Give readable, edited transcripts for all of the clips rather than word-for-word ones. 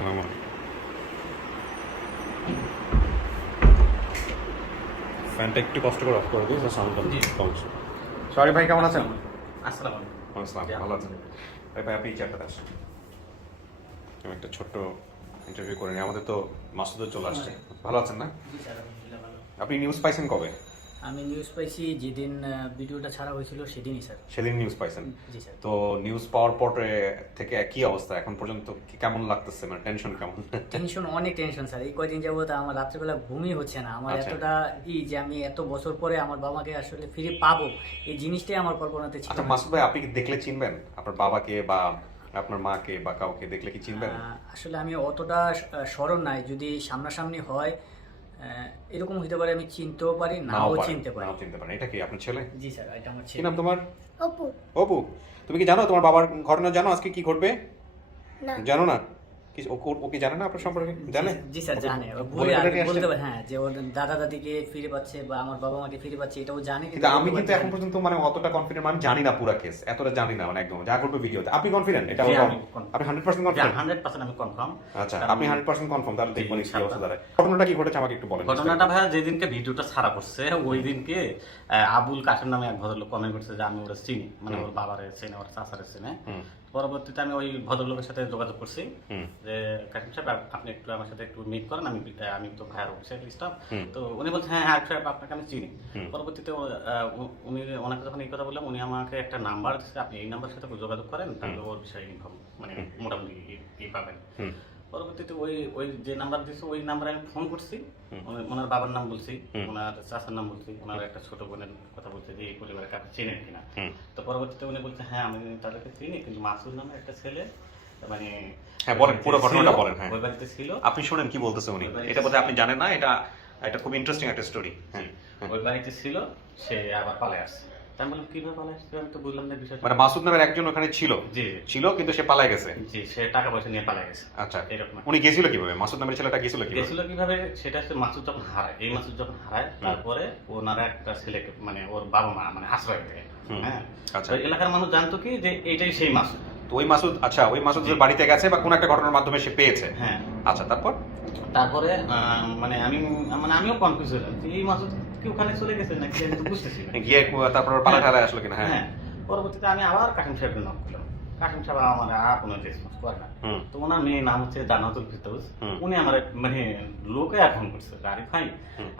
আসসালামু আলাইকুম। ফ্যানটা একটু কষ্ট করে অফ করে দিই, সাউন্ডটা কমছে। সরি ভাই, কেমন আছেন? আসসালামু আলাইকুম। আসসালাম, ভালো আছেন? ভাই ভাই আপনি চেয়ারটা আসেন, আমি একটা ছোট্ট ইন্টারভিউ করে নিই। আমাদের তো মাসুদও চলে আসছে। ভালো আছেন না? জি স্যার, আলহামদুলিল্লাহ ভালো। আপনি নিউজ পাইছেন কবে? আমি নিউজ পাইছি যেদিন ভিডিওটা ছাড়া হয়েছিল সেদিনই স্যার। সেদিন নিউজ পাইছেন? জি স্যার। তো নিউজ পাওয়ার পরে থেকে কি অবস্থা এখন পর্যন্ত, কেমন লাগতেছে, মানে টেনশন কেমন? টেনশন, অনেক টেনশন স্যার। এই কয়দিন যাবত আমার রাত্রেবেলা ঘুমই হচ্ছে না। আমার আচ্ছা। এতটা যে আমি এত বছর পরে আমার বাবাকে আসলে ফিরে পাবো, এই জিনিসটাই আমার কল্পনাতে ছিল আচ্ছা না। মাসুদ ভাই, আপনি কি দেখলে চিনবেন আপনার বাবাকে বা আপনার মাকে বা কাউকে দেখলে কি চিনবেন? আসলে আমি অতটা স্মরণ নাই, যদি সামনাসামনি হয় এরকম হতে পারে, আমি চিনতেও পারি, নাও চিনতে পারি। নাও চিনতে পারেন। এটা কি আপনার ছেলে? জি স্যার, এটা আমার কি ছেলে। নাম তোমার? অপু। অপু। তুমি কি জানো তোমার বাবার ঘটনা জানো, আজকে কি ঘটবে? না। জানো না? কি ও কি জানে না আপনার সম্পর্কে? জানে? জি স্যার, জানে। ও বলে বলে নিয়ে আসছেন? বলতে পারে, হ্যাঁ, যে ওর দাদা দাদিকে ফিরে পাচ্ছে বা আমার বাবা মাকে ফিরে পাচ্ছে, এটাও জানে। কিন্তু আমি কিন্তু এখন পর্যন্ত মানে অতটা কনফিডেন্ট, মানে জানি না পুরো কেস, এতটা জানি না, মানে একদম যা করবে ভিডিওতে। আপনি কনফিডেন্ট এটা? জি, আমি আপনি 100% কনফিডেন্ট? 100% আমি কনফার্ম। আচ্ছা, আপনি 100% কনফার্ম, তাহলে দেখবেন কি ইনশাআল্লাহ। অবস্থা দাঁড়ায়। ঘটনাটা কি ঘটেছে আমাকে একটু বলেন। ঘটনাটা ভাইয়া যেদিনকে ভিডিওটা ছাড়া করছে ওই দিনকে আবুল কাশেম নামে এক ভদ্রলোক কমেন্ট করছে যে আমি ওরা চিনি, মানে ওর বাবারে চেনে, ওর চাচারে চেনে। পরবর্তীতে আমি ওই ভদ্রলোকের সাথে যোগাযোগ করছি যে কাশেম সাহেব আপনি একটু আমার সাথে একটু মিট করেন, আমি তো ভাইয়ার অফিসের স্টাফ। তো উনি বলছে হ্যাঁ হ্যাঁ সাহেব, আপনাকে আমি চিনি। পরবর্তীতে উনি ওনাকে যখন এই কথা বললাম, উনি আমাকে একটা নাম্বার দিচ্ছে, আপনি এই নাম্বারের সাথে যোগাযোগ করেন, তাহলে ওর বিষয়ে ইনফর্ম মানে মোটামুটি পাবেন। পরবর্তীতে ওই ওই যে নাম্বার দিয়েছে ওই নাম্বারে আমি ফোন করছি, ওনার বাবার নাম বলছি, ওনার চাচার নাম বলছি, ওনার একটা ছোট বোনের কথা বলছে যে এই পরিবারের কাছে চেনেন কিনা। তো পরবর্তীতে উনি বলছে হ্যাঁ আমি তাদেরকে চিনি, কিন্তু মাসুদ নামে একটা ছেলে মানে হ্যাঁ বলেন, পুরো ঘটনাটা বলেন। হ্যাঁ, ওই বাড়িতে ছিল। আপনি শুনেন কি বলতেছে উনি। এটা বোধহয় আপনি জানেন না, এটা এটা খুব ইন্টারেস্টিং একটা স্টোরি। হ্যাঁ, ওই বাড়িতে ছিল, সে আবার পালায় আসছে। তাই আমি বললাম কিভাবে পালায় আসছে, আমি তো বুঝলাম না বিষয়টা। মানে মাসুদ নামের একজন ওখানে ছিল? জি ছিল, কিন্তু সে পালায় গেছে। জি, সে টাকা পয়সা নিয়ে পালায় গেছে। আচ্ছা, এরকম উনি গেছিল কিভাবে? মাসুদ নামের ছেলেটা গেছিল কিভাবে? গেছিল কিভাবে সেটা হচ্ছে মাসুদ যখন হারায়, এই মাসুদ যখন হারায় তারপরে ওনারা একটা ছেলেকে মানে ওর বাবা মা মানে আশ্রয় দেয়। হ্যাঁ, আচ্ছা। তো এলাকার মানুষ জানতো কি যে এইটাই সেই মাসুদ। তো ওই মাসুদ, আচ্ছা ওই মাসুদের বাড়িতে গেছে বা কোন একটা ঘটনার মাধ্যমে সে পেয়েছে। হ্যাঁ, আচ্ছা, তারপর? তারপরে মানে আমিও কনফিউজ হলাম যে এই মাসুদ কি ওখানে চলে গেছে নাকি, আমি তো বুঝতেছি না। গিয়ে তারপর পালা ঠালায় আসলো কিনা? হ্যাঁ। হ্যাঁ, পরবর্তীতে আমি আবার কাশিম সাহেবের নক করলাম। কাশিম সাহেব আমার আর কোনো রেসপন্স করে না। তো ওনার মেয়ের নাম হচ্ছে জান্নাতুল ফিরদৌস। উনি আমার মানে লোকে ফোন করছে, আরিফ ভাই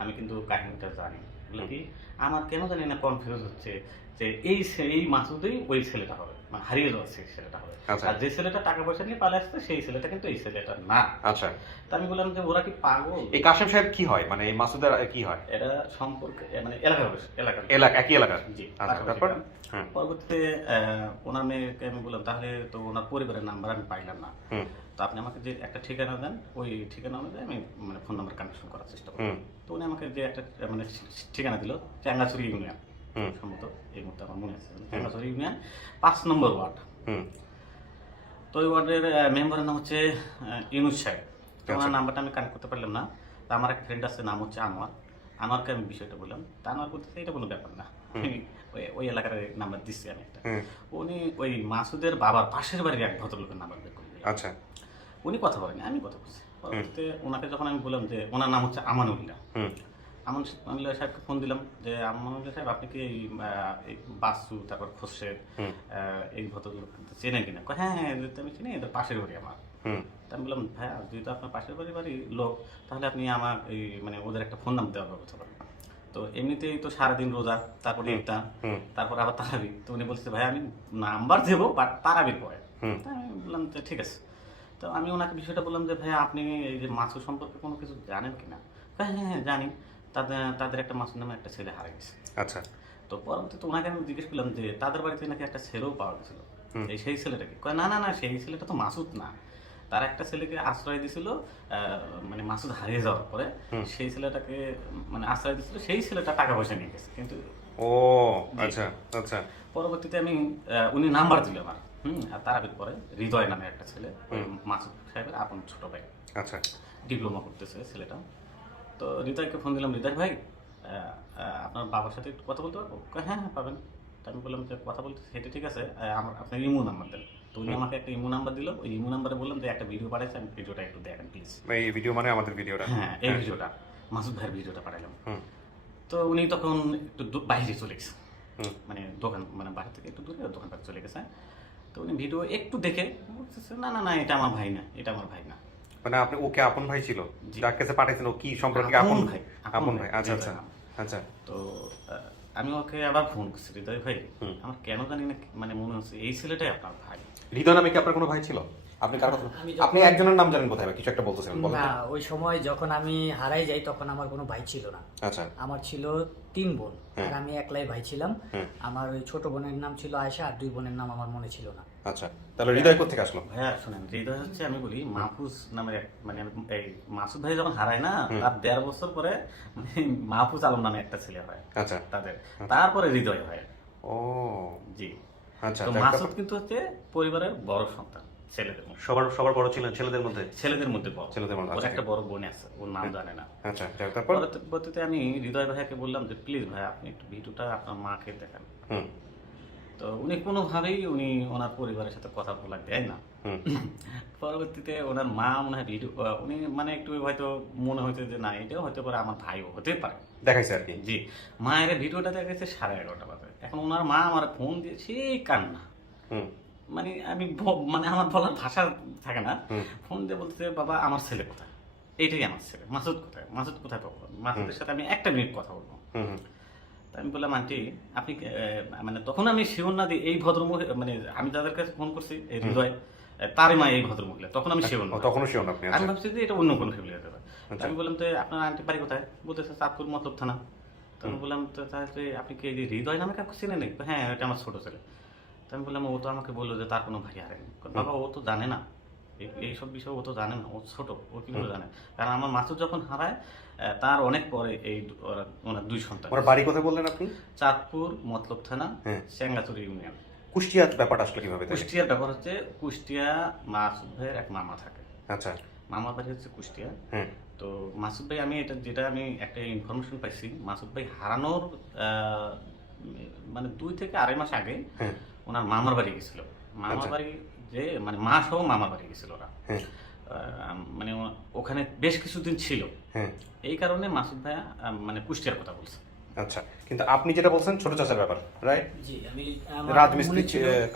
আমি কিন্তু কাহিনীটা জানি। বলে কি আমার কেন জানি না কনফিউজ হচ্ছে যে এই মাসুদই ওই ছেলেটা হবে, মানে হারিয়ে যাওয়া সেই ছেলেটা হবে। আচ্ছা। আর যে ছেলেটা টাকা পয়সা নিয়ে পালিয়ে আসছে সেই ছেলেটা কিন্তু এই ছেলেটা না। আচ্ছা, তা আমি বললাম যে ওরা কি পাগল? এই কাশেম সাহেব কি হয়, মানে এই মাসুদের কি হয়? এরা সম্পর্কে মানে এলাকার একই এলাকার? জি। আচ্ছা, তারপর? হ্যাঁ। পরবর্তীতে ওনার মেয়েকে আমি বললাম তাহলে তো ওনার পরিবারের নাম্বার আমি পাইলাম না, তো আপনি আমাকে যে একটা ঠিকানা দেন, ওই ঠিকানা অনুযায়ী আমি মানে ফোন নাম্বার কানেকশন করার চেষ্টা করি। তো উনি আমাকে যে একটা মানে ঠিকানা দিল, চ্যাঙ্গাছড়ি ইউনিয়ন, সম্ভবত এই মুহূর্তে আমার মনে আছে, চ্যাঙ্গাছড়ি ইউনিয়ন 5 নম্বর ওয়ার্ড। তো ওই ওয়ার্ডের মেম্বারের নাম হচ্ছে ইউনুস সাহেব। তো ওনার নাম্বারটা আমি কানেক্ট করতে পারলাম না। তো আমার এক ফ্রেন্ড আছে, নাম হচ্ছে আনোয়ার। আনোয়ারকে আমি বিষয়টা বললাম, তা আনোয়ার বলতেছে এটা কোনো ব্যাপার না, ওই এলাকার নাম্বার দিচ্ছি আমি একটা। উনি ওই মাসুদের বাবার পাশের বাড়ির এক ভদ্রলোকের নাম্বার বের করে দিলেন। আচ্ছা। উনি কথা বলেনি, আমি কথা বলছি। পরবর্তীতে ওনাকে যখন আমি বললাম যে ওনার নাম হচ্ছে আমানুল্লাহ, আমানুল্লাহ সাহেবকে ফোন দিলাম যে আমানুল্লাহ সাহেব আপনি কি এই বাসু তারপর খোরশেদ এই ভদ্রলোক চেনেন কিনা? হ্যাঁ হ্যাঁ আমি চিনি, এদের পাশের বাড়ি আমার। তা আমি বললাম ভাইয়া যেহেতু আপনার পাশের বাড়ির লোক, তাহলে আপনি আমার এই মানে ওদের একটা ফোন নাম্বার দেওয়ার ব্যবস্থা করেন। তো এমনিতেই তো সারাদিন রোজা, তারপরে ইফতার, তারপর আবার তারাবি। তো উনি বলছে ভাই আমি নাম্বার দেবো বাট তারাবির পরে। আমি বললাম যে ঠিক আছে। তো আমি ওনাকে বিষয়টা বললাম যে ভাইয়া আপনি এই যে মাসুদ সম্পর্কে কোনো কিছু জানেন কিনা? হ্যাঁ হ্যাঁ হ্যাঁ জানি, তাদের একটা মাসুদ নামে একটা ছেলে হারিয়ে গেছে। আচ্ছা। তো পরবর্তীতে ওনাকে আমি জিজ্ঞেস করলাম যে তাদের বাড়িতে নাকি একটা ছেলেও পাওয়া গেছিল, সেই ছেলেটাকে? না না না, সেই ছেলেটা তো মাসুদ না, তার একটা ছেলেকে আশ্রয় দিছিল, মানে মাসুদ হারিয়ে যাওয়ার পরে সেই ছেলেটাকে মানে আশ্রয় দিছিল, সেই ছেলেটা টাকা পয়সা নিয়ে গেছে। কিন্তু ও আচ্ছা আচ্ছা। পরবর্তীতে আমি উনি নাম্বার দিল আমার, আর তারাবির পরে হৃদয় নামে একটা ছেলে, মাসুদ সাহেবের আপন ছোট ভাই। আচ্ছা। ডিপ্লোমা করতেছে ছেলেটা। তো হৃদয়কে ফোন দিলাম, হৃদয় ভাই আপনার বাবার সাথে একটু কথা বলতে পারবো? হ্যাঁ হ্যাঁ পাবেন। তো আমি বললাম যে কথা বলতে সেটা ঠিক আছে, আপনার ইমো নাম্বার দেন। তো উনি আমাকে একটা ইমো নাম্বার দিল, ওই ইমো নাম্বারে বললাম যে একটা ভিডিও পাঠাইছে, আমি ভিডিওটা একটু দেখেন প্লিজ। এই ভিডিও মানে আমাদের ভিডিওটা? হ্যাঁ, এই ভিডিওটা মাসুদ ভাইয়ের ভিডিওটা পাঠালাম। হুম। তো উনি তখন একটু বাইরে চলে গেছে, হুম। মানে দোকান, মানে বাড়ি থেকে একটু দূরে দোকানপাট চলে গেছে। তো উনি ভিডিও একটু দেখে বলতেছে, না না না, এটা আমার ভাই না, এটা আমার ভাই না। মানে আপনি ওকে আপন ভাই ছিল, জি। যার কাছে পাঠাইছেন ও কি সম্পর্কে? আপন ভাই। আপন ভাই, আচ্ছা আচ্ছা আচ্ছা। তো আমি ওকে আবার ফোন করছি, হৃদয় ভাই, আমার কেন জানি না মানে মনে হচ্ছে এই ছেলেটাই আপনার ভাই। হৃদয় নামে কি আপনার কোনো ভাই ছিল? আপনি কার কথা? আপনি একজনের নাম জানেন কোথায়, কিছু একটা বলতেছিলেন, বলেন। না, ওই সময় যখন আমি হারাই যাই তখন আমার কোনো ভাই ছিল না। আচ্ছা। আমার ছিল 3 বোন, আর আমি একলাই ভাই ছিলাম। আমার ওই ছোট বোনের নাম ছিল আয়েশা, আর 2 বোনের নাম আমার মনে ছিল না। আচ্ছা, তাহলে হৃদয় কোথেকে আসলো? ভাইয়া শোনেন, হৃদয় হচ্ছে, আমি বলি মাহফুজ নামের মানে এই মাসুদ ভাই যখন হারায় না, তার 1.5 বছর পরে মানে মাহফুজ আলম নামে একটা ছেলে হয় আচ্ছা তাদের, তারপরে হৃদয় হয়। ও জি। আচ্ছা। তো মাসুদ কিন্তু হচ্ছে পরিবারের বড় সন্তান, ছেলেদের মধ্যে। সবার বড় ছিলেন ছেলেদের মধ্যে? ছেলেদের মধ্যে বড়। ছেলেদের মধ্যে, ওর আচ্ছা। একটা বড় বোন আছে, ওর নাম জানে না। আচ্ছা, তারপর? পরবর্তীতে আমি হৃদয় ভাইয়াকে বললাম যে প্লিজ ভাই, আপনি একটু ভিডিওটা আপনার মাকে দেখান। হুম। তো উনি কোনোভাবেই ওনার পরিবারের সাথে কথা বলা দেয় না। পরবর্তীতে ওনার মা মনে হয় ভিডিও, উনি মানে একটু হয়তো মনে হয়েছে যে না, এটাও হতে পারে আমার ভাইও হতে পারে, দেখাইছে আর কি। জি। মায়ের ভিডিওটা দেখাইছে 11:30 বাজে। এখন ওনার মা আমার ফোন দিয়ে সেই কান্না, মানে আমি মানে আমার বলার ভাষা থাকে না। ফোন দিয়ে বলতে, বাবা আমার ছেলে কোথায়, এইটাই আমার ছেলে, মাসুদ কোথায়, মাসুদ কোথায় পাবো, মাসুদের সাথে আমি 1 মিনিট কথা বলবো। তা আমি বললাম, আন্টি আপনি মানে তখন আমি শিওর না দিই এই ভদ্রমহিলা, মানে আমি যাদের কাছে ফোন করছি এই হৃদয়, তারই মা এই ভদ্রমহিলা, তখন আমি শিওর না। তখনও শিওর না আপনি? আমি ভাবছি যে এটা অন্য কোনো ফ্যামিলি হতে পারে। আমি বললাম, তো আপনার আন্টি বাড়ি কোথায়? বলতেছে চাঁদপুর মতলব থানা। তো আমি বললাম, তো তাহলে আপনি কি এই যে হৃদয় নামে কাউকে চেনেন নাকি? হ্যাঁ, এটা আমার ছোট ছেলে। তো আমি বললাম, ও তো আমাকে বললো যে তার কোনো ভাই হারেনি। বাবা ও তো জানে না এইসব বিষয়, ও তো জানে না, ও ছোট, ও কিভাবে জানে? কারণ আমার মাসুদ যখন হারায় তার অনেক পরে এই ওনার 2 সন্তান। ওনার বাড়ি কোথায় বললেন আপনি? চাঁদপুর মতলব থানা, চেঙ্গাচুরি ইউনিয়ন। কুষ্টিয়ার ব্যাপারটা আসলে কিভাবে? কুষ্টিয়ার ব্যাপার হচ্ছে, কুষ্টিয়া মাসুদ ভাইয়ের এক মামা থাকে। আচ্ছা। মামার বাড়ি হচ্ছে কুষ্টিয়া। তো মাসুদ ভাই, আমি যেটা আমি একটা ইনফরমেশন পাইছি, মাসুদ ভাই হারানোর মানে 2 থেকে 2.5 মাস আগে ওনার মামার বাড়ি গেছিল। মামার বাড়ি যে মানে মা সহ মামার বাড়ি গেছিল ওরা, মানে ওখানে বেশ কিছুদিন ছিল। এই কারণে মাসুদ ভাইয়া মানে কুষ্টিয়ার কথা বলছে। আচ্ছা, কিন্তু আপনি যেটা বলছেন ছোট চাচার ব্যাপার, রাইট? জি, আমি রাজমিস্ত্রি,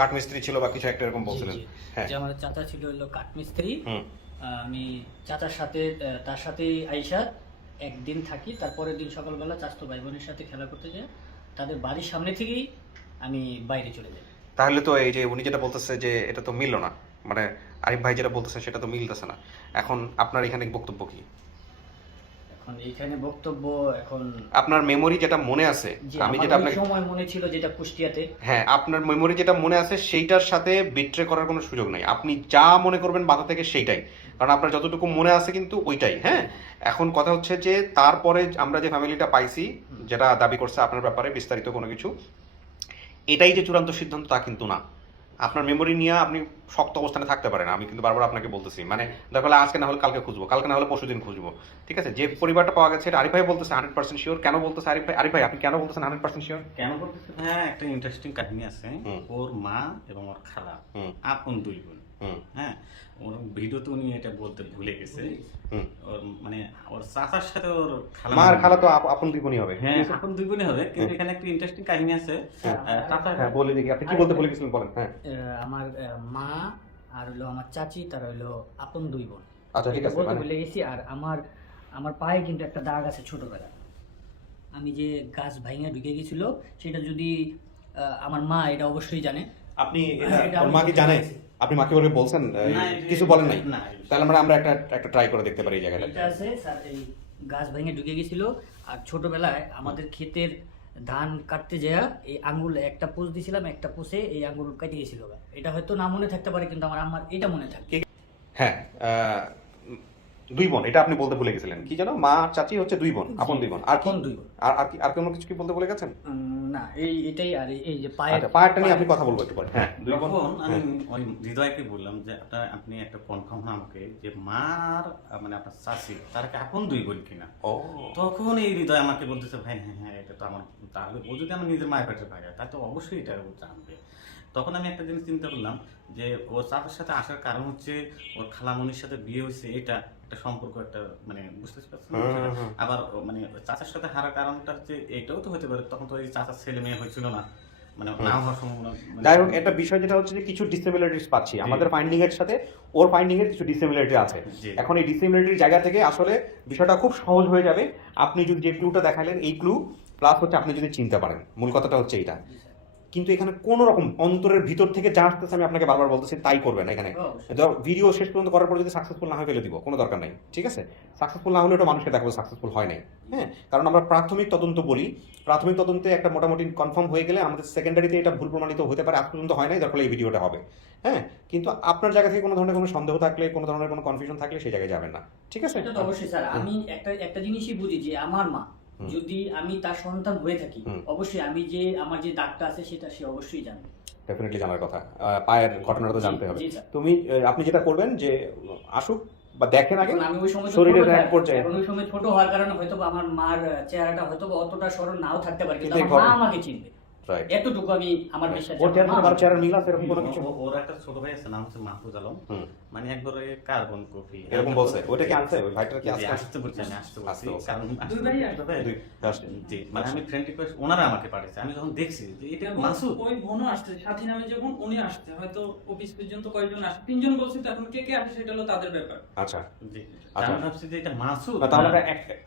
কাঠমিস্ত্রি ছিল বা কিছু একটা এরকম বলছিলেন। হ্যাঁ, যে আমার চাচা ছিল হলো কাঠমিস্ত্রি। আমি চাচার সাথে, তার সাথেই আইসা একদিন থাকি, তারপরের দিন সকালবেলা চাচাতো ভাই বোনের সাথে খেলা করতে যাই, তাদের বাড়ির সামনে থেকেই আমি বাইরে চলে যাই। তাহলে তো এই যে উনি যেটা বলতেছে যে এটা তো মিললো না, মানে আরিফ ভাই যেটা বলতেছে সেটা তো মিলতেছে না। এখন আপনার এখানে বক্তব্য কি? এখন এইখানে বক্তব্য, এখন আপনার মেমোরি যেটা মনে আছে, আমি যেটা আপনাকে সময় মনে ছিল যেটা কুষ্টিয়াতে, হ্যাঁ, আপনার মেমোরি যেটা মনে আছে সেইটার সাথে বিট্রে করার কোনো সুযোগ নাই। আপনি যা মনে করবেন বাধা থেকে সেইটাই, কারণ আপনার যতটুকু মনে আছে কিন্তু ওইটাই। হ্যাঁ, এখন কথা হচ্ছে যে তারপরে আমরা যে ফ্যামিলিটা পাইছি, যেটা দাবি করছে আপনার ব্যাপারে বিস্তারিত কোনো কিছু, এটাই যে চূড়ান্ত সিদ্ধান্ত তা কিন্তু না। আপনার মেমোরি নিয়ে আপনি শক্ত অবস্থানে থাকতে পারেন, আমি কিন্তু বারবার আপনাকে বলতেছি। মানে দেখা হলে আজকে না হলে কালকে খুঁজবো, কালকে না হলে পরশুদিন খুঁজবো, ঠিক আছে? যে পরিবারটা পাওয়া গেছে এটা আরিফ ভাই বলতেছে 100% শিওর। কেন বলতেছে আরিফ ভাই? আরিফ ভাই আপনি কেন বলতেছেন 100% শিওর? কেন বলতেছে? হ্যাঁ, একটা ইন্টারেস্টিং কাহিনী আছে। ওর মা এবং ওর খালা আপন 2 বোন। হ্যাঁ, ওর ভিডিওতে উনি এটা বলতে ভুলে গেছে। ওর মানে ওর চাচার সাথে ওর মার খালা তো আপন 2 বোনই হবে। হ্যাঁ, আপন 2 বোনই হবে, কিন্তু এখানে একটা ইন্টারেস্টিং কাহিনী আছে। হ্যাঁ, বলে দেখি আপনি কি বলতে ভুলে গেছিলেন, বলেন। হ্যাঁ, আমার মা আর হলো আমার চাচি, তারা হলো আপন 2 বোন। আচ্ছা, ঠিক আছে, বলতে ভুলে গেছি। আর আমার পায়ে কিন্তু একটা দাগ আছে ছোটবেলা, আমি যে গাছ ভাঙা ঢুকে গেছিল সেটা, যদি আমার মা এটা অবশ্যই জানে। আপনি মা কি জানে? আপনি মাকে বলে বলছেন, কিছু বলেন নাই? তাহলে আমরা একটা ট্রাই করে দেখতে পারি এই জায়গাটা। এটা আছে স্যার, এই গাছ ভেঙে ঢুকে গেছিল। আর ছোটবেলায় আমাদের ক্ষেতের ধান কাটতে যাওয়া এই আঙ্গুল একটা পোষ দিছিলাম, একটা পোষে এই আঙ্গুল কেটে গেছিল। এটা হয়তো না মনে থাকতে পারে, কিন্তু আমার এটা মনে থাকে। হ্যাঁ, 2 বোন, এটা আপনি বলতে ভুলে গেছিলেন। কি জানো, মা আর চাচি হচ্ছে 2 বোন, আপন 2 বোন। আর কোন 2 বোন? আর কোনো কিছু কি বলতে ভুলে গেছেন? না, এটাই। আর এই যে পায়েরটা নিয়ে আপনি কথা বলবো একটু পরে। হ্যাঁ, 2 বোন। আমি ওই হৃদয়কে বললাম যে আপনি একটা কনফার্ম হন আমাকে যে মার মানে আপনার চাচি তার কি আপন 2 বোন কিনা। তখন এই হৃদয় আমাকে বলতেছে, ভাই হ্যাঁ, এটা তো আমার, তাহলে ও যদি আমার নিজের মায়ের পেটের ভাই হয় তাহলে তো অবশ্যই এটা জানবে। তখন আমি একটা জিনিস চিন্তা করলাম যে ওর চাচার সাথে আসার কারণ হচ্ছে ওর খালামণির সাথে বিয়ে হয়েছে, এটা একটা সম্পর্ক, একটা মানে বুঝতে পারছেন। আবার মানে চাচার সাথে হারার কারণটা হচ্ছে এটাও তো হতে পারে তখন তো ওই চাচার ছেলে মেয়ে হয়েছিল না, মানে না হওয়ার সম্ভাবনা। যাই হোক, একটা বিষয় যেটা হচ্ছে যে কিছু ডিসিমিলারিটিস পাচ্ছি আমাদের ফাইন্ডিং এর সাথে ওর ফাইন্ডিং এর কিছু ডিসিমিলারিটি আছে। এখন এই ডিসিমিলারিটির জায়গা থেকে আসলে বিষয়টা খুব সহজ হয়ে যাবে। আপনি যদি যে ক্লুটা দেখালেন এই ক্লু প্লাস হচ্ছে আপনি যদি চিনতে পারেন, মূল কথাটা হচ্ছে এইটা। কিন্তু এখানে কোন রকম অন্তরের ভিতর থেকে যা আসতেছে আমি আপনাকে বারবার বলতেছি তাই করবেন এখানে। ভিডিও শেষ পর্যন্ত করার পর যদি সাকসেসফুল না হয়ে ফেলে দিব, কোনো দরকার নাই, ঠিক আছে? সাকসেসফুল না হলে ওটা মানুষকে দেখাবো সাকসেসফুল হয় নাই, হ্যাঁ? কারণ আমরা প্রাথমিক তদন্ত বলি, প্রাথমিক তদন্তে একটা মোটামুটি কনফার্ম হয়ে গেলে আমাদের সেকেন্ডারিতে এটা ভুল প্রমাণিত হতে পারে, আজ পর্যন্ত হয় নাই, যার ফলে এই ভিডিওটা হবে, হ্যাঁ? কিন্তু আপনার জায়গা থেকে কোনো ধরনের কোনো সন্দেহ থাকলে, কোনো ধরনের কোনো কনফিউশন থাকলে সেই জায়গায় যাবেন না, ঠিক আছে? এটা তো অবশ্যই স্যার, আমি একটা জিনিসই বুঝি যে আমার মা যদি আমি তার সন্তান হয়ে থাকি, অবশ্যই আমি যে আমার যে দাগটা আছে সেটা সে অবশ্যই জানবে, ডেফিনেটলি জানার কথা। পায়ের ঘটনাটা তো জানতে হবে। তুমি আপনি যেটা করবেন যে আসুক বা দেখেন আগে, আমি ওই সময় শরীরের এক পর্যায়ে, ওই সময় ছোট হওয়ার কারণে হয়তো আমার মার চেহারাটা হয়তো অতটা স্মরণ নাও থাকতে পারে, কিন্তু কিন্তু আমার মা আমাকে চিনবে, রাইট? এতটুকু আমি আমার বিশ্বাস। ওর চেহারা মিল আছে এরকম কোনো কিছু? ওর একটা ছোট ভাই আছে, নাম হচ্ছে মাহফুজ আলম, মানে একবারে কার্বন কপি এরকম বলছে। ওটা কি আনছে? ওই ভাইটার কি আসছে? আসতে বলছে, আমি আসতে বলছি, বলছে। কারণ দুই ভাই আসছে। জি, মানে আমি ফ্রেন্ড রিকোয়েস্ট ওনারা আমাকে পাঠিয়েছে, আমি যখন দেখছি যে এটা মাসুদ, ওই বোনও আসছে, সাথী নামে যখন উনি আসছে, হয়তো অফিস পর্যন্ত কয়েকজন আসছে, 3 জন বলছে, তো এখন কে কে আসে সেটা হলো তাদের ব্যাপার। আচ্ছা, জি, আচ্ছা। আমি ভাবছি যে এটা মাসুদ। তাহলে আমরা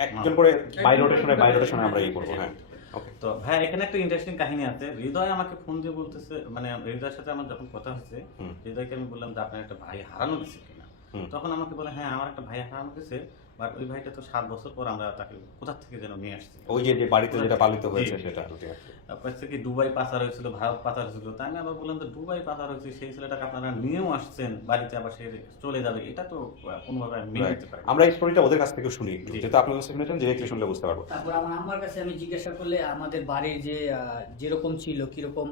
একজন করে বাই রোটেশনে আমরা এই করবো, হ্যাঁ। ওকে। তো ভাই এখানে একটা ইন্টারেস্টিং কাহিনী আছে। হৃদয় আমাকে ফোন দিয়ে বলতেছে, মানে হৃদয়ের সাথে আমার যখন কথা হচ্ছে, হৃদয়কে আমি বললাম যে আপনার একটা ভাই হারানো গেছে কিনা, তখন আমাকে বলে হ্যাঁ আমার একটা ভাই হারানো গেছে, বাট ওই ভাইটা তো 7 বছর পর আমরা তাকে কোথা থেকে যেন নিয়ে আসছি, ওই যে বাড়িতে যেটা পালিত হয়েছে সেটা। হচ্ছে কি দুবাই পাচার হয়েছিল, ভারত পাচার হয়েছিল, তাই আমি আবার বললাম যে দুবাই পাচার হয়েছে, সেই ছেলেটাকে আপনারা নিয়েও আসছেন বাড়িতে, আবার সে চলে যাবে, এটা তো কোনোভাবে আমি মেনে নিতে পারি। আমরা এই স্টোরিটা ওদের কাছ থেকে শুনি, যেহেতু আপনি শুনেছেন, ডিরেক্টলি শুনলে বুঝতে পারবো। তারপর আমার কাছে আমি জিজ্ঞাসা করলে আমাদের বাড়ির যে যেরকম ছিল, কিরকম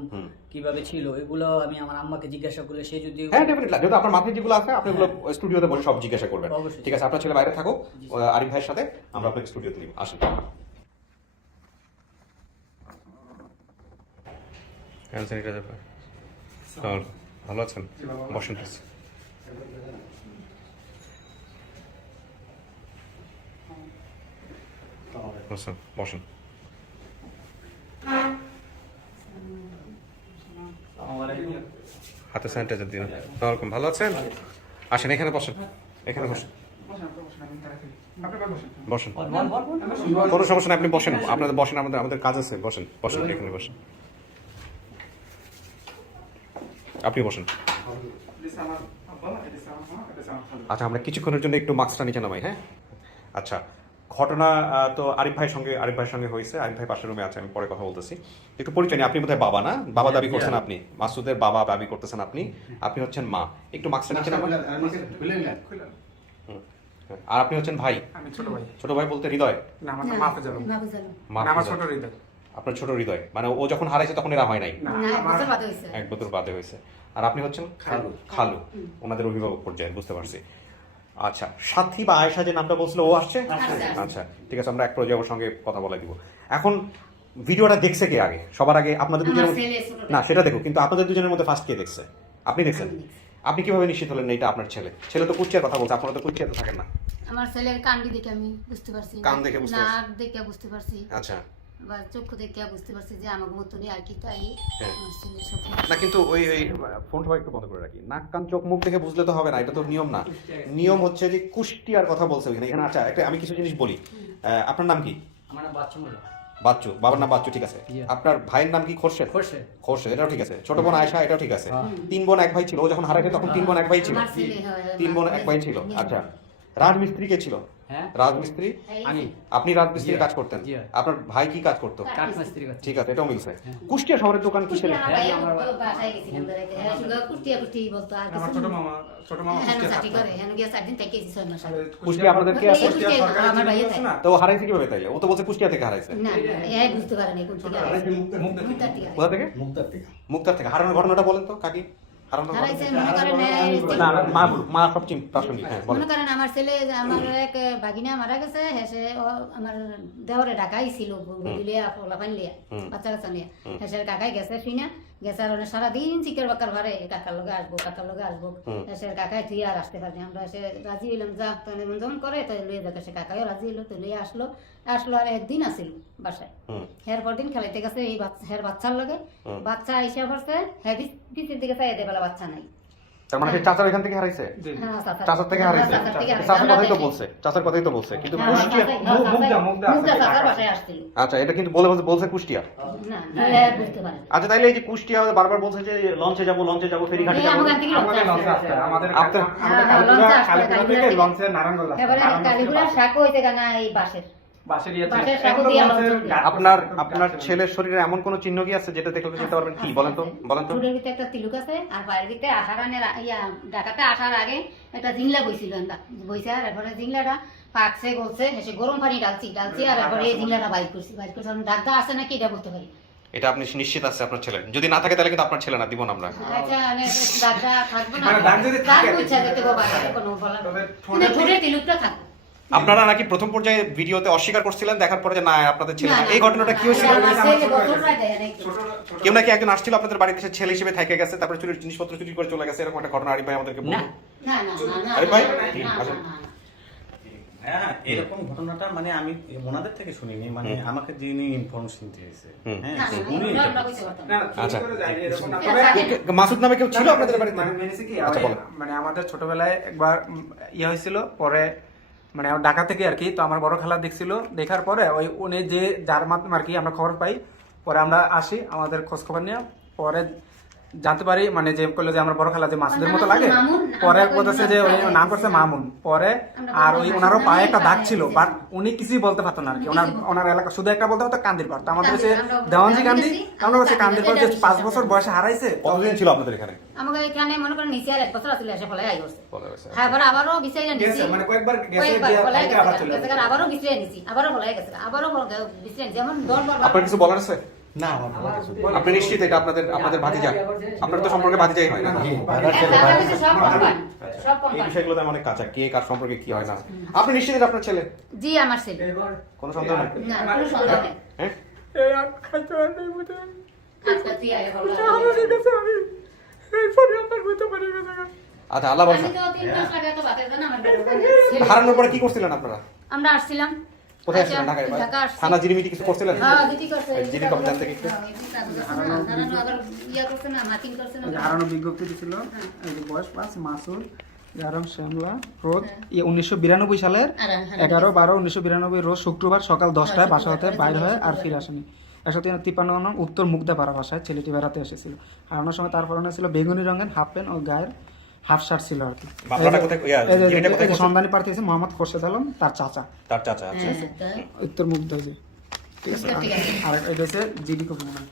কিভাবে ছিল, এগুলো আমি আমার আম্মাকে জিজ্ঞাসা করলে সে যদি, হ্যাঁ ডেফিনেটলি, যেহেতু আপনার মাথায় যেগুলো আছে আপনি এগুলো স্টুডিওতে বসে সব জিজ্ঞাসা করবেন, অবশ্যই। ঠিক আছে? আপনার ছেলে বাইরে থাকো আরিফ ভাইয়ের সাথে, আমরা আপনাকে স্টুডিওতে নিব, আসেন। ভালো আছেন? বসেন প্লিজ। বসেন। হাতে স্যানিটাইজার দিন। ওয়েলকাম, ভালো আছেন? আসেন, এখানে বসেন, এখানে বসেন, বসেন। কোনো সমস্যা নেই, আপনি বসেন, আপনাদের বসেন, আমাদের কাজ আছে, বসেন, এখানে বসেন, আপনি বসেন। আচ্ছা, আমরা কিছুক্ষণের জন্য একটু মাস্কটা নিচে নামাই, হ্যাঁ? আচ্ছা, ঘটনা তো আরিফ ভাইয়ের সঙ্গে হয়েছে। আরিফ ভাই পাশের রুমে আছে, আমি পরে কথা বলতেছি। একটু পরিচয় নিই। আপনি বোধহয় বাবা, না? বাবা দাবি করছেন আপনি, মাসুদের বাবা দাবি করতেছেন আপনি, আপনি হচ্ছেন মা। একটু মাস্কটা নিচে নামান। আর আপনি হচ্ছেন ভাই? আমি ছোট ভাই। ছোট ভাই বলতে হৃদয়? না, আমার নাম মাহফুজ আলম। আমার ছোট হৃদয়। আপনার ছোট হৃদয়, মানে ও যখন হারাইছে তখন এরা হয় নাই? না, না, এক আমার বছর বাদে হয়েছে। 1 বছর বাদে হয়েছে। আর আপনি হচ্ছেন খালু, ওনাদের অভিভাবক পর্যায়ে, বুঝতে পারছি। আচ্ছা, সাথী বা আয়েশা যে নামটা বলছিল, ও আসছে? আচ্ছা, ঠিক আছে, আমরা এক পর্যায়ে ওর সঙ্গে কথা বলে দিব। এখন ভিডিওটা দেখছে কে আগে? সবার আগে আপনাদের দুজনের? না, সেটা দেখো, কিন্তু আপনাদের দুজনের মধ্যে ফার্স্ট কে দেখছে? আপনি দেখছেন? আপনি কিভাবে নিশ্চিত হলেন এটা আপনার ছেলে? ছেলে তো কুচিয়ার কথা বলছে, আপনারা তো কুচিয়াতে থাকেন না। আমার ছেলের কান্ডি দেখে আমি বুঝতে পারছি, কান দেখে বুঝতে পারছি। নাক দেখে বুঝতে পারছি, আচ্ছা, বা চক্ষু দেখে বুঝতে পারছি যে আমাকে মতনই আর কি, তাই হ্যাঁ। আমার ছেলে সব না, কিন্তু ওই ফোনটা একটু বন্ধ করে রাখি। নাক কান চোখ মুখ দেখে বুঝলে তো হবে না, এটা তো নিয়ম না। নিয়ম হচ্ছে যে কুষ্টিয়ার কথা বলছে এখানে। আচ্ছা, একটা আমি কিছু জিনিস বলি। আপনার নাম কি? আমার নাম বাচ্চু মোল্লা। বাচ্চু, বাবার নাম বাচ্চু, ঠিক আছে। আপনার ভাইয়ের নাম কি? খোরশেদ। খোরশেদ, এটাও ঠিক আছে। ছোট বোন আয়েশা, এটাও ঠিক আছে। 3 বোন 1 ভাই ছিল। ও যখন হারাইছে তখন 3 বোন 1 ভাই ছিল। আমার ছেলে হয় 3 বোন 1 ভাই ছিল। আচ্ছা, রাজমিস্ত্রি কে ছিল? হ্যাঁ, রাজমিস্ত্রি? আমি আপনি রাজমিস্ত্রি কাজ করতেন? আপনার ভাই কি কাজ করতো? কাঠমিস্ত্রি কাজ। ঠিক আছে, এটাও মিলছে। কুষ্টিয়া শহরের দোকান কিসের? বাসায় গেছিলাম বেড়াইতে, হ্যাঁ, শুধু কুটিয়া কুটি বলতো, আর আমার কিছু ছোট মামা হ্যাঁ কুষ্টিয়া চাকরি থাকতো। করে, হ্যাঁ গিয়ে 4 দিন থেকে 6 মাস আগে। কুষ্টিয়া আপনাদের কে আছে? কুষ্টিয়া সরকারি আমার ভাইয়া আছে থাকে। না? তো ও হারাইছে কিভাবে তাইলে? ও তো বলছে কুষ্টিয়া থেকে হারাইছে। না, এই বুঝতে পারে না কোন থেকে হারাইছে। মুক্তার থেকে কোথা থেকে? মুক্তার থেকে। হারানোর ঘটনাটা বলেন তো কাকি। হারানোর হারাইছে ঘটনা? মনে করেন না, মা সবচেয়ে প্রাসঙ্গিক, হ্যাঁ বলেন। মনে করেন আমার ছেলে, আমার এক বাগিনা মারা গেছে, হেসে আমার দেওয়ারে ঢাকাই ছিল, দিলিয়া পোলাপান লিয়া, বাচ্চা কাচ্চা নিয়ে, হেসে ঢাকায় গেছে শুনে গেছে আর অনেক সারাদিন চিকের বাকার ভারে কাকার লগে আসবো সে কাকাই তুই আর আসতে পারবি আমরা সে রাজি হইলাম যা তাহলে যেমন করে তাই লইয়ে দেখে সে কাকাইও রাজি হইলো তো লইয়ে আসলো আর একদিন আসিল বাসায় হের পর দিন খেলাইতে গেছে এই হের বাচ্চার লগে বাচ্চা আইসা পড়ছে হ্যাঁ পিছের দিকে চাই বেলা বাচ্চা নাই তার মানে চাচার এখান থেকে হারাইছে, হ্যাঁ, চাচার থেকে হারাইছে, চাচার কথাই তো বলছে কিন্তু কুষ্টিয়া। চাচার বাসায় আসছিল আচ্ছা, এটা কিন্তু বলছে কুষ্টিয়া। না বুঝতে পারে আচ্ছা, তাইলে এই যে কুষ্টিয়া বারবার বলছে যে লঞ্চে যাবো ফেরিঘাটে যাবো, আমাদের আপনার- লঞ্চে নারায়ণগঞ্জ এবারে কালীগুড়া শাকও হইতে গানা এই বাসের বাসের ইয়ে ছিল। বাসের শাকও দিয়া আপনার ছেলের শরীরে এমন কোনো চিহ্ন কি আছে যেটা দেখলে চিনতে পারবেন? কি বলেন তো চুলের ভিতরে একটা তিলুক আছে আর বাইরের ভিতরে আসারানের ঢাকাতে আসার আগে একটা জিংলা বইছিল বইছে আর এরপরে জিংলাটা পাকছে গলছে এসে গরম পানি ডালছি আর এরপরে এই জিংলাটা বাইর করছি ডাক্তার আছে নাকি এটা বলতে পারি। এটা আপনি নিশ্চিত আছে আপনার ছেলে? যদি না থাকে তাহলে কিন্তু আপনার ছেলে না, দিব না আমরা। আচ্ছা ডাক্তার থাকবো না মানে দাগ যদি তার থাকে- বুঝা যেতে গো বাইরে কোনো বলার তবে কিন্তু ঠোঁটের তিলুকটা থাকবে। আপনারা নাকি প্রথম পর্যায়ে ভিডিওতে অস্বীকার করছিলেন, দেখার পরে যে না আপনাদের ছেলে না। না, এই ঘটনাটা কি হয়েছিল? আমার ছেলে বছর প্রায় দেয় নাই। কেউ নাকি একজন আসছিল আপনাদের বাড়িতে, সে ছেলে হিসেবে থেকে গেছে, তারপরে চুরির জিনিসপত্র চুরি করে চলে গেছে, এরকম একটা ঘটনা আরিফ ভাই আমাদেরকে বলল। না আরে ভাই, না, আচ্ছা। না, না। হ্যাঁ, এরকম ঘটনাটা মানে আমি ওনাদের থেকে শুনিনি, মানে আমাকে যিনি ইনফরমেশন দিয়েছে, হ্যাঁ, না, উনি না, এটা আমরা বলছে। বুঝতে পারতাম না, না। না, আচ্ছা। চুরি করে যায়নি, এরকম না। এটা তবে- জানি। মাসুদ নামে কেউ ছিল আপনাদের বাড়িতে? মানে মেনেছে কি, আচ্ছা, বলো। মানে আমাদের ছোটবেলায় একবার ইয়ে হয়েছিল, পরে মানে ঢাকা থেকে আর কি, তো আমার বড় খালা দেখছিল, দেখার পরে ওই উনি যে যার মাধ্যমে আর কি আমরা খবর পাই, পরে আমরা আসি আমাদের খোঁজ খবর নিয়ে, পরে জানতে পারি মানে যে করলো যে আমার বড় খালা যে মাসুদের মতো লাগে, পরে বলতেছে যে উনি নাম করছে মামুন, পরে আর ওই ওনারও পায়ে একটা দাগ ছিল, বাট উনি কিছুই বলতে পারতো না আর কি, ওনার এলাকা শুধু একটা বলতে পারতো কান্দির পার। তো আমাদের হচ্ছে দেওয়ানজি গান্ধী, আমরা বলছি কান্দির পার যে 5 বছর বয়সে হারাইছে। কতদিন ছিল আপনাদের এখানে? আমাকে এখানে মনে করেন নিচে আর 1 বছর আসলে এসে ফলাই আই করছে হ্যাঁ এবার আবারও বিচাইরা নিছি গেছে, মানে কয়েকবার গেছে, কয়েকবার গিয়ে ফলাই আবার চলে গেছে আসে। আবারও বিচাইরা নিছি আবারও ফলাই গেছে আবারও বিচাইরা যেমন দরবার আপনার কিছু বলার আছে? না, আমার বলা কিছু নেই। আপনি নিশ্চিত এটা আপনাদের ভাতিজা? আপনার তো সম্পর্কে ভাতিজাই হয় না? সব এই কোম্পানি বিষয়গুলোতে অনেক কাঁচা, কে কার সম্পর্কে কি হয় না। আপনি নিশ্চিত এটা আপনার ছেলে? জি আমার ছেলে কোনো সন্দেহ নেই? না কোনো সন্দেহ নেই হ্যাঁ, এই আর খাইতে পারি নাই বুঝে। আজকে তুই আগে বল আমার কাছে আমি এই ফোন নাম্বার কইতে পারি না। আচ্ছা, আল্লাহ আমি বলছেন। তো 3 মাস আগে তো বাতের জানা আমার বেরোবে হারানোর পরে কি করছিলেন আপনারা? আমরা আসছিলাম কোথায় আসছিলেন? ঢাকায়? ঢাকা আসছি। থানা জিরিমিটি কিছু করছিলেন? হ্যাঁ দিদি করছে জিডি কমিশন থেকে একটু? হারানো আবার ইয়া করছে না মার্কিং করছে না হারানো বিজ্ঞপ্তি ছিল, এই যে বয়স 5 মাসুদ জারম শ্যামলা রোজ 1992 সালের 11/12/1992 রোজ শুক্রবার সকাল 10টায় বাসা হতে বাইর হয় আর ফিরে আসেনি। 153 নং উত্তর মুগদাপাড়া বাসায় ছেলেটি বেড়াতে এসেছিল। হারানোর সময় তার পরনে ছিল বেগুনি রঙের হাফ প্যান্ট ও গায়ের হাফ শার্ট ছিল আর কি। বাপরাটা কোথায়? এই যে- জিরিটা কোথায় এই যে করছেন? সন্ধানী প্রার্থী হয়েছে মোহাম্মদ খোরশেদ আলম, তার চাচা, তার চাচা। আচ্ছা, উত্তর মুগদা যে, ঠিক আছে। আর এটা হচ্ছে জিডি কমিশন,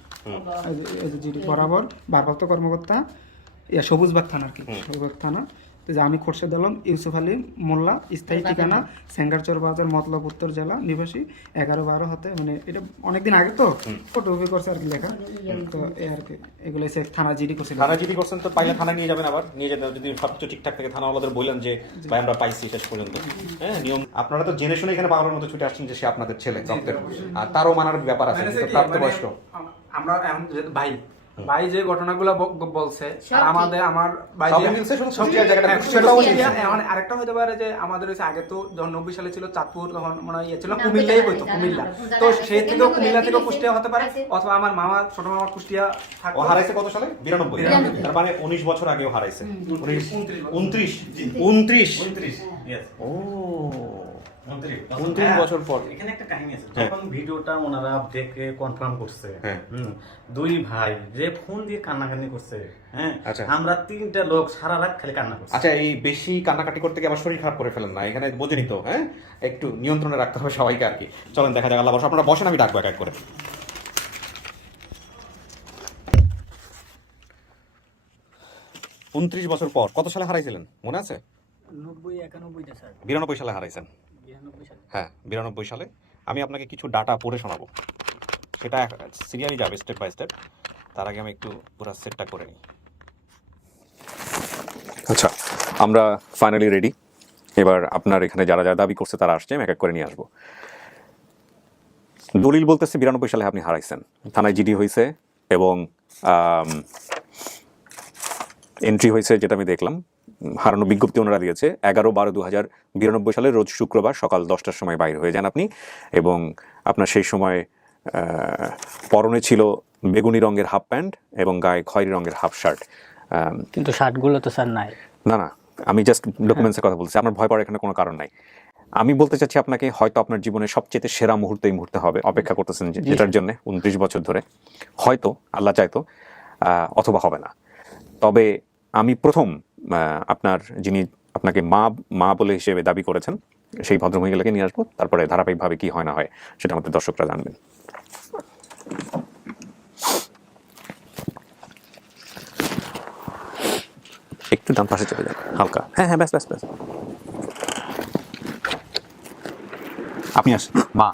এই যে জিডি বরাবর ভারপ্রাপ্ত কর্মকর্তা সবুজবাগ থানা আর কি, সবুজবাগ থানা। তো যে আমি খোরশেদ আলম ইউসুফ আলী মোল্লা, স্থায়ী ঠিকানা সেঙ্গারচর বাজার, মতলব উত্তর জেলা, নিবাসী 11/12 হতে, মানে এটা অনেকদিন আগে তো ফটোকপি করছে আর কি লেখা, তো এই আর কি এগুলো হচ্ছে থানা জিডি করছে। থানা জিডি করছেন তো পাইলে থানায় নিয়ে যাবেন, আবার নিয়ে যেতে যদি সবকিছু ঠিকঠাক থাকে থানাওয়ালাদের বললেন যে ভাই আমরা পাইছি শেষ পর্যন্ত। হ্যাঁ, নিয়ম আপনারা তো জেনে শুনে এখানে পাগলের মতো ছুটে আসছেন যে সে আপনাদের ছেলে রক্তের, আর তারও মানার ব্যাপার আছে, মানে তো কি, প্রাপ্তবয়স্ক। মানে আমরা এখন যে ভাই যে ঘটনাগুলো বলছে, আর আমাদের আমার ভাই সবই যে মিলছে, শুধু কুষ্টিয়ার জায়গাটা হ্যাঁ, সেটাও কুষ্টিয়া, মিলছে। এখন আরেকটা হতে পারে যে আমাদের হচ্ছে আগে তো যখন 90 সালে ছিল চাঁদপুর, তখন মনে হয় ইয়ে ছিল কুমিল্লাই হইতো, কুমিল্লা, তো সেই থেকেও কুমিল্লা থেকেও কুষ্টিয়া হতে পারে, অথবা আমার মামা ছোট মামা কুষ্টিয়া ও থাকতো। হারাইছে কত সালে? 92। 92 তার মানে 19 বছর আগেও হারাইছে। 29। 29, yes, ও 29 29 বছর পর। এখানে একটা কাহিনী আছে, হ্যাঁ। যখন ভিডিওটা ওনারা দেখে কনফার্ম করছে, হ্যাঁ। দুই ভাই যে ফোন দিয়ে কান্নাকানি করছে, হ্যাঁ, আচ্ছা। আমরা 3টা লোক সারা রাত খালি কান্না করছি। আচ্ছা, এই বেশি কান্নাকাটি করতে গিয়ে আবার শরীর খারাপ করে ফেলেন না, এখানে বোঝেনি তো। হ্যাঁ, একটু নিয়ন্ত্রণে রাখতে হবে সবাইকে আর কি। চলেন দেখা যাক, আল্লাহ বসে, আপনারা বসেন, আমি ডাকবো এক এক করে। 29 বছর পর কত সালে হারাইছিলেন মনে আছে? 90-91 স্যার 92 সালে হারাইছেন। 92 সালে হ্যাঁ, 92 সালে। আমি আপনাকে কিছু ডাটা পড়ে শোনাবো, সেটা সিরিয়ালি যাবে স্টেপ বাই স্টেপ। তার আগে আমি একটু পুরো সেটটা করে নিই। আচ্ছা, আমরা ফাইনালি রেডি। এবার আপনার এখানে যারা যারা দাবি করছে তারা আসছে, আমি এক এক করে নিয়ে আসবো। দলিল বলতেছে 92 সালে আপনি হারাইছেন, থানায় জিডি হয়েছে, এবং এন্ট্রি হয়েছে যেটা আমি দেখলাম, হারানো বিজ্ঞপ্তি ওনারা দিয়েছে 11/12/2092 সালের রোজ শুক্রবার সকাল 10টার সময় বাইরে হয়ে যান আপনি, এবং আপনার সেই সময় পরনে ছিল বেগুনি রঙের হাফ প্যান্ট এবং গায়ে খয়েরি রঙের হাফ শার্ট। কিন্তু শার্টগুলো তো স্যার নাই। না না, আমি জাস্ট ডকুমেন্টসের কথা বলছি, আপনার ভয় পাওয়ার এখানে কোনো কারণ নাই। আমি বলতে চাচ্ছি আপনাকে, হয়তো আপনার জীবনের সবচেয়ে সেরা মুহূর্ত এই মুহূর্তে হবে, অপেক্ষা করতেছেন যেটার জন্য 29 বছর ধরে, হয়তো আল্লাহ চাইতো অথবা হবে না। তবে আমি প্রথম আপনার যিনি আপনাকে মা বলে হিসেবে দাবি করেছেন সেই ভদ্রমহিলাকে নিয়ে আসবো, তারপরে ধারাবাহিকভাবে কি হয় না হয় সেটা আমাদের দর্শকরা জানবেন। একটু ডান পাশে চলে যান হালকা, হ্যাঁ হ্যাঁ, ব্যাস ব্যাস ব্যাস, আপনি আসেন। মা,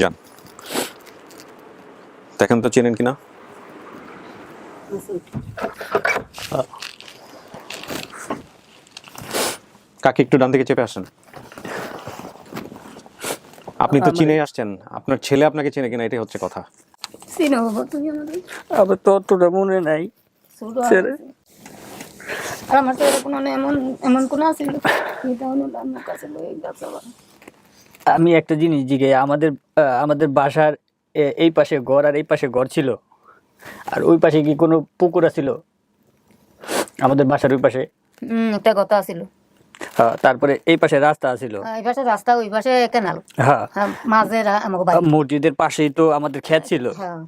যান, দেখেন তো চেনেন কিনা। কাকে একটু ডান দিকে চেপে আসেন। আপনি তো চিনে আসছেন, আপনার ছেলে আপনাকে চেনে কিনা এটাই হচ্ছে কথা। চিনো বাবা তুমি আমাদের? আবার তো অতটা মনে নাই। ছোট আছে। আর আমার ছেলে কোনো এমন এমন কোনো আছে এটা হলো আমার কাছে লয়ে গেছে বাবা। আমি একটা জিনিস জিজ্ঞাসা, আমাদের বাসার এই পাশে ঘর আর এই পাশে ঘর ছিল, আর ওই পাশে কি কোনো পুকুর ছিল আমাদের বাসার ওই পাশে? একটা কথা ছিল। হ্যাঁ, তারপরে এই পাশে রাস্তা ছিল। এই পাশে রাস্তা, ওই পাশে কেনাল। হ্যাঁ, মাঝে আমাকে বাড়ি। মসজিদের পাশেই তো আমাদের ক্ষেত ছিল। হ্যাঁ,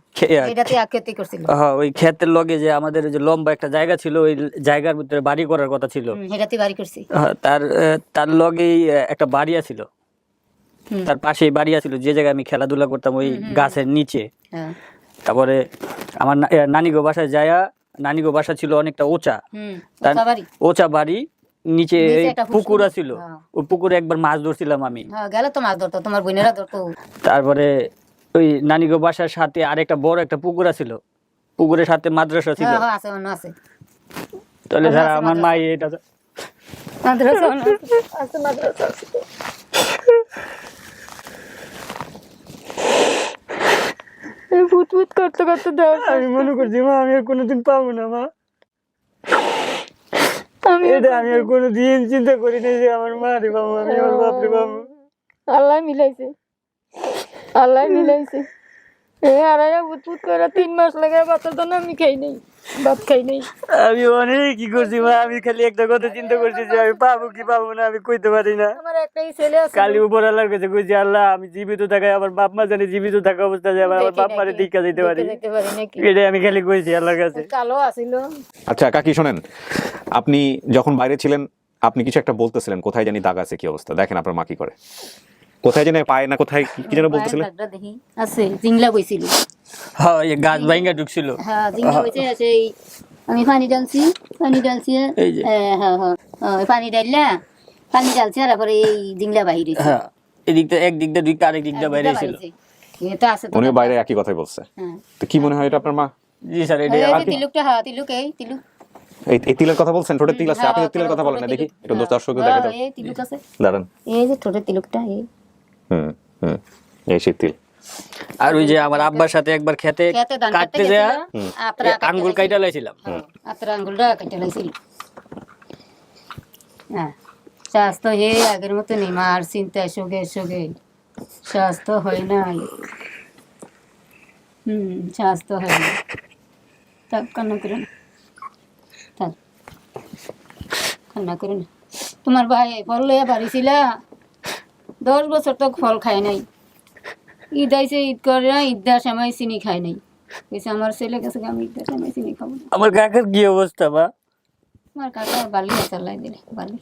এটাতে আকৃতি করছিল। হ্যাঁ, ওই ক্ষেতের লগে যে আমাদের যে লম্বা একটা জায়গা ছিল, ওই জায়গার ভিতরে বাড়ি করার কথা ছিল। এটাতে বাড়ি করছি। হ্যাঁ, তার লগেই একটা বাড়ি ছিল, তার পাশেই বাড়ি ছিল যে জায়গায় আমি খেলাধুলা করতাম, ওই গাছের নিচে। তারপরে আমার নানিগো বাসায় যায়া, নানিগো বাসা ছিল অনেকটা উঁচা, উঁচা বাড়ি, নিচে পুকুর ছিল। ওই পুকুরে একবার মাছ ধরছিলাম আমি। গেলে তো মাছ ধরতো, তোমার বোনেরা ধরতো। তারপরে ওই নানিগো বাসার সাথে আরেকটা বড় একটা পুকুর ছিল, পুকুরের সাথে মাদ্রাসা ছিল। আছে। তাহলে স্যার আমার মা এটা মাদ্রাসা আছে, মাদ্রাসা আছে। ভূত করতে করতে দাও। আমি মনে করছি মা আমি আর কোনোদিন পাবো না মা। আমি আর কোনোদিন চিন্তা করি নাই যে আমার মা রে বাবু, আমি আমার বাপ রে বাবু। আল্লাহ মিলাইছে। ভূত করে 3 মাস লাগে বাচ্চা তো আমি খাই নাই, ভাত খাই নাই। আমি অনেক কি করছি মা, আমি খালি একটা কথা চিন্তা করছি যে আমি পাবো কি পাবো না আমি কইতে পারি না। আমার একটাই ছেলে আছে। কালি উপর আল্লাহর কাছে কইছি, আল্লাহ আমি জীবিত থাকাই আমার বাপ মা জানি জীবিত থাকা অবস্থায় আমার বাপ মারে দীক্ষা দিতে পারি, এটাই আমি খালি কইছি আল্লাহর কাছে। কালো আছিল। আচ্ছা কাকি শোনেন, আপনি যখন বাইরে ছিলেন আপনি কিছু একটা বলতেছিলেন, কোথায় জানি দাগ আছে, কি অবস্থা দেখেন আপনার মা কি করে, কোথায় জানি পায় না, কোথায় কি যেন বলতেছিলেন? আছে জিংলা বইছিল। হ্যাঁ, এই গাছ ভাঙা ঢুকছিল। হ্যাঁ, জিংলা বইছে আছে। আমি পানি ঢালছি এই যে পানি ঢালছি আর পরে এই জিংলা বাহির হইছে। হ্যাঁ, এদিকটা একদিকটা দুইটা আরেক দিকটা বাইরে ছিল। এটা আছে তো। উনি বাইরে একই কথাই বলছে। তো কি মনে হয় এটা আপনার মা? জি স্যার, এটা তিলুকটা। হ্যাঁ, তিলুক। এই তিলের কথা বলছেন, ঠোঁটের তিল আছে, আপনি তিলের কথা বলেন না দেখি, একটু দর্শককে দেখা দাও। এই তিলুক আছে, দাঁড়ান, এই যে ঠোঁটের তিলুকটা। এই সেই তিল। আর ওই যে আমার আব্বার সাথে একবার খেতে কাটতে যায় আঙ্গুল কাইটা লাইছিলাম। আপনার আঙ্গুলটা কাইটা লাইছিল। হ্যাঁ, স্বাস্থ্য হে আগের মতো নেই, মার চিন্তা শোকে স্বাস্থ্য হয় না। স্বাস্থ্য হয় না। থাক, কান্না করে না, থাক, কান্না করে না। তোমার ভাই ফল লইয়া বাড়িছিল, 10 বছর তো ফল খায় নাই। ঈদ আইসে, ঈদ করে না, ঈদদার সময় চিনি খায় নাই। আমার ছেলে কাছে আমি ঈদদার সময় চিনি খাবো না। আমার কাকার কি অবস্থা বা? আমার কাকা বালি চালাই দিলে বালি।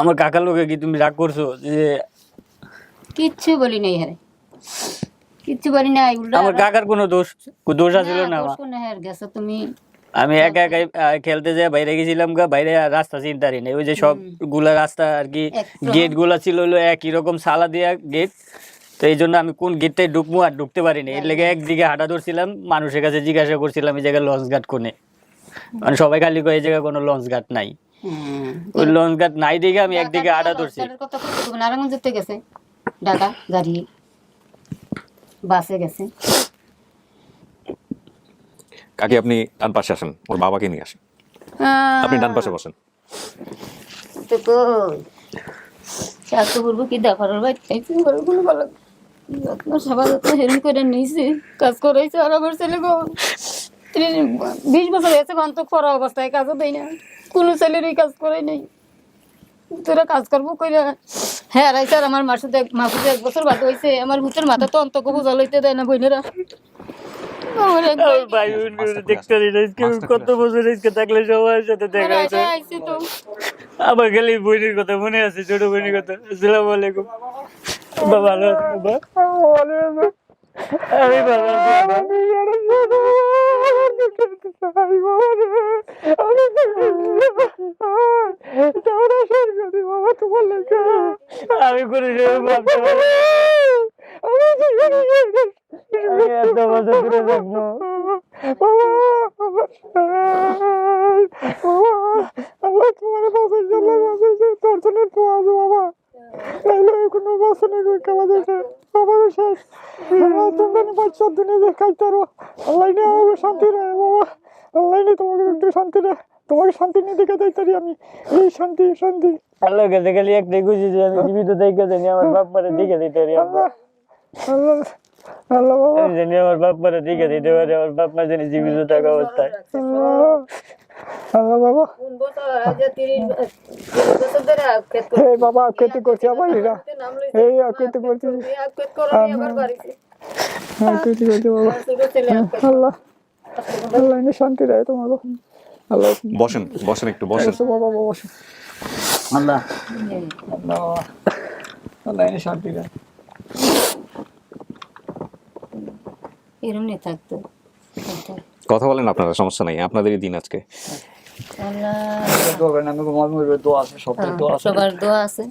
আমার কাকার লোকে কি তুমি রাগ করছো? যে কিচ্ছু বলি নাই, হ্যাঁ কিচ্ছু বলি নাই। আমার কাকার কোনো দোষ আছিল না। গেছো তুমি। আমি একা একাই খেলতে যাই, বাইরে গেছিলাম গা, বাইরে রাস্তা চিন্তারি নেই। ওই যে সবগুলা রাস্তা আর কি, গেট গুলা ছিল একই রকম সালা দিয়া গেট, তো এই জন্য আমি কোন গেটটাই ঢুকবো আর ঢুকতে পারিনি। এর লেগে একদিকে হাঁটা ধরছিলাম, মানুষের কাছে জিজ্ঞাসা করছিলাম এই জায়গায় লঞ্চ ঘাট কোনে, মানে সবাই খালি কয় এই জায়গায় কোনো লঞ্চ ঘাট নাই। ওই লঞ্চ ঘাট নাই দেখে আমি একদিকে হাঁটা ধরছি। নারায়ণগঞ্জ যেতে গেছে ঢাকা গাড়ি, বাসে গেছে। কাকি আপনি ডান পাশে আসেন, ওর বাবাকে নিয়ে আসেন, আপনি ডান পাশে বসেন। তো কই কাজ তো করবো কি দেখার ভাই কোনো ভালো যত্ন সেবা যত্ন হেরুন করে নিয়েছি, কাজ করাইছে। আর আমার ছেলে 20 বছর হয়েছে তো খরা অবস্থায় কাজও দেয় না, কোনো ছেলেরই কাজ করাই নেই। তোরা কাজ করবো কইরা হ্যাঁ রাইছে। আর আমার মাসুদে 1 বছর বাদ হয়েছে, আমার ভূতের মাথা তো অন্তকে বোঝা লইতে দেয় না বোনেরা। আমার এক ভাই কত বছর থাকলে সবার সাথে দেখা রাইছে আইছে তো আমার খালি বোনের কথা মনে আছে, ছোট বোনের কথা। আসসালামু আলাইকুম বাবা, ভালো আছেন বাবা? আমি ভালো আমি কোনো সময় ভাবতে পারি এত বছর ধরে থাকবো। তোমাকে শান্তি নিয়ে দেখে যাইতারি আমি, এই শান্তি শান্তি। আল্লাহর কাছে খালি একটাই খুশি যে আমি জীবিত থেকে জানি আমার বাপ মারে দেখে দিতে পারি। আল্লাহ আল্লাহ আল্লাহ বাবা, আমি জানি আমার বাপ মারে দেখে দিতে পারি, আমার বাপ মা জানি জীবিত থাকা অবস্থায়। আল্লাহ বাবা। এই বাবা আকৃতি করছে আমার এরা, এই আকৃতি করছে, আকৃতি করছে বাবা। আল্লাহ আল্লাহ এনে শান্তি দেয় তোমার। আল্লাহ বসেন বসেন, একটু বসেন। বসো বাবা, বসো। আল্লাহ আল্লাহ আল্লাহ এনে শান্তি দেয়। এরমনি থাকতো। কথা বলেন আপনারা, সমস্যা নাই, আপনাদেরই দিন আজকে। সবার দোয়া আছে,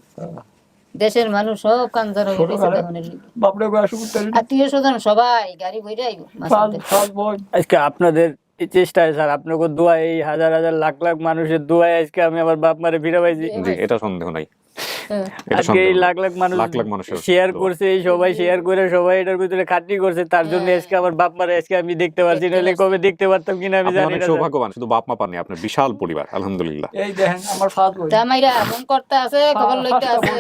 দেশের মানুষ সব কান্দার আত্মীয় স্বজন সবাই গাড়ি বইরে আইব। আজকে আপনাদের এই চেষ্টায় স্যার, আপনাকে দোয়া, এই হাজার হাজার লাখ লাখ মানুষের দোয়ায় আজকে আমি আমার বাপ মারে ফিরে পাইছি। জি, এটা সন্দেহ নাই। এটা আজকে সন্দেহ এই নাই। লাখ লাখ মানুষ লাখ লাখ মানুষের শেয়ার দোয়া। করছে, এই সবাই শেয়ার করে সবাই এটার ভিতরে খাটনি করছে, তার জন্য আজকে আমার বাপ মারে আজকে আমি দেখতে পারছি, নইলে কবে দেখতে পারতাম কিনা আমি আপনি জানি অনেক না। সৌভাগ্যবান, শুধু বাপ মা পাননি, আপনার বিশাল পরিবার, আলহামদুলিল্লাহ। এই দেখেন আমার ফাঁদ বই, জামাইরা ফোন করতে আছে, খবর লইতে আছে।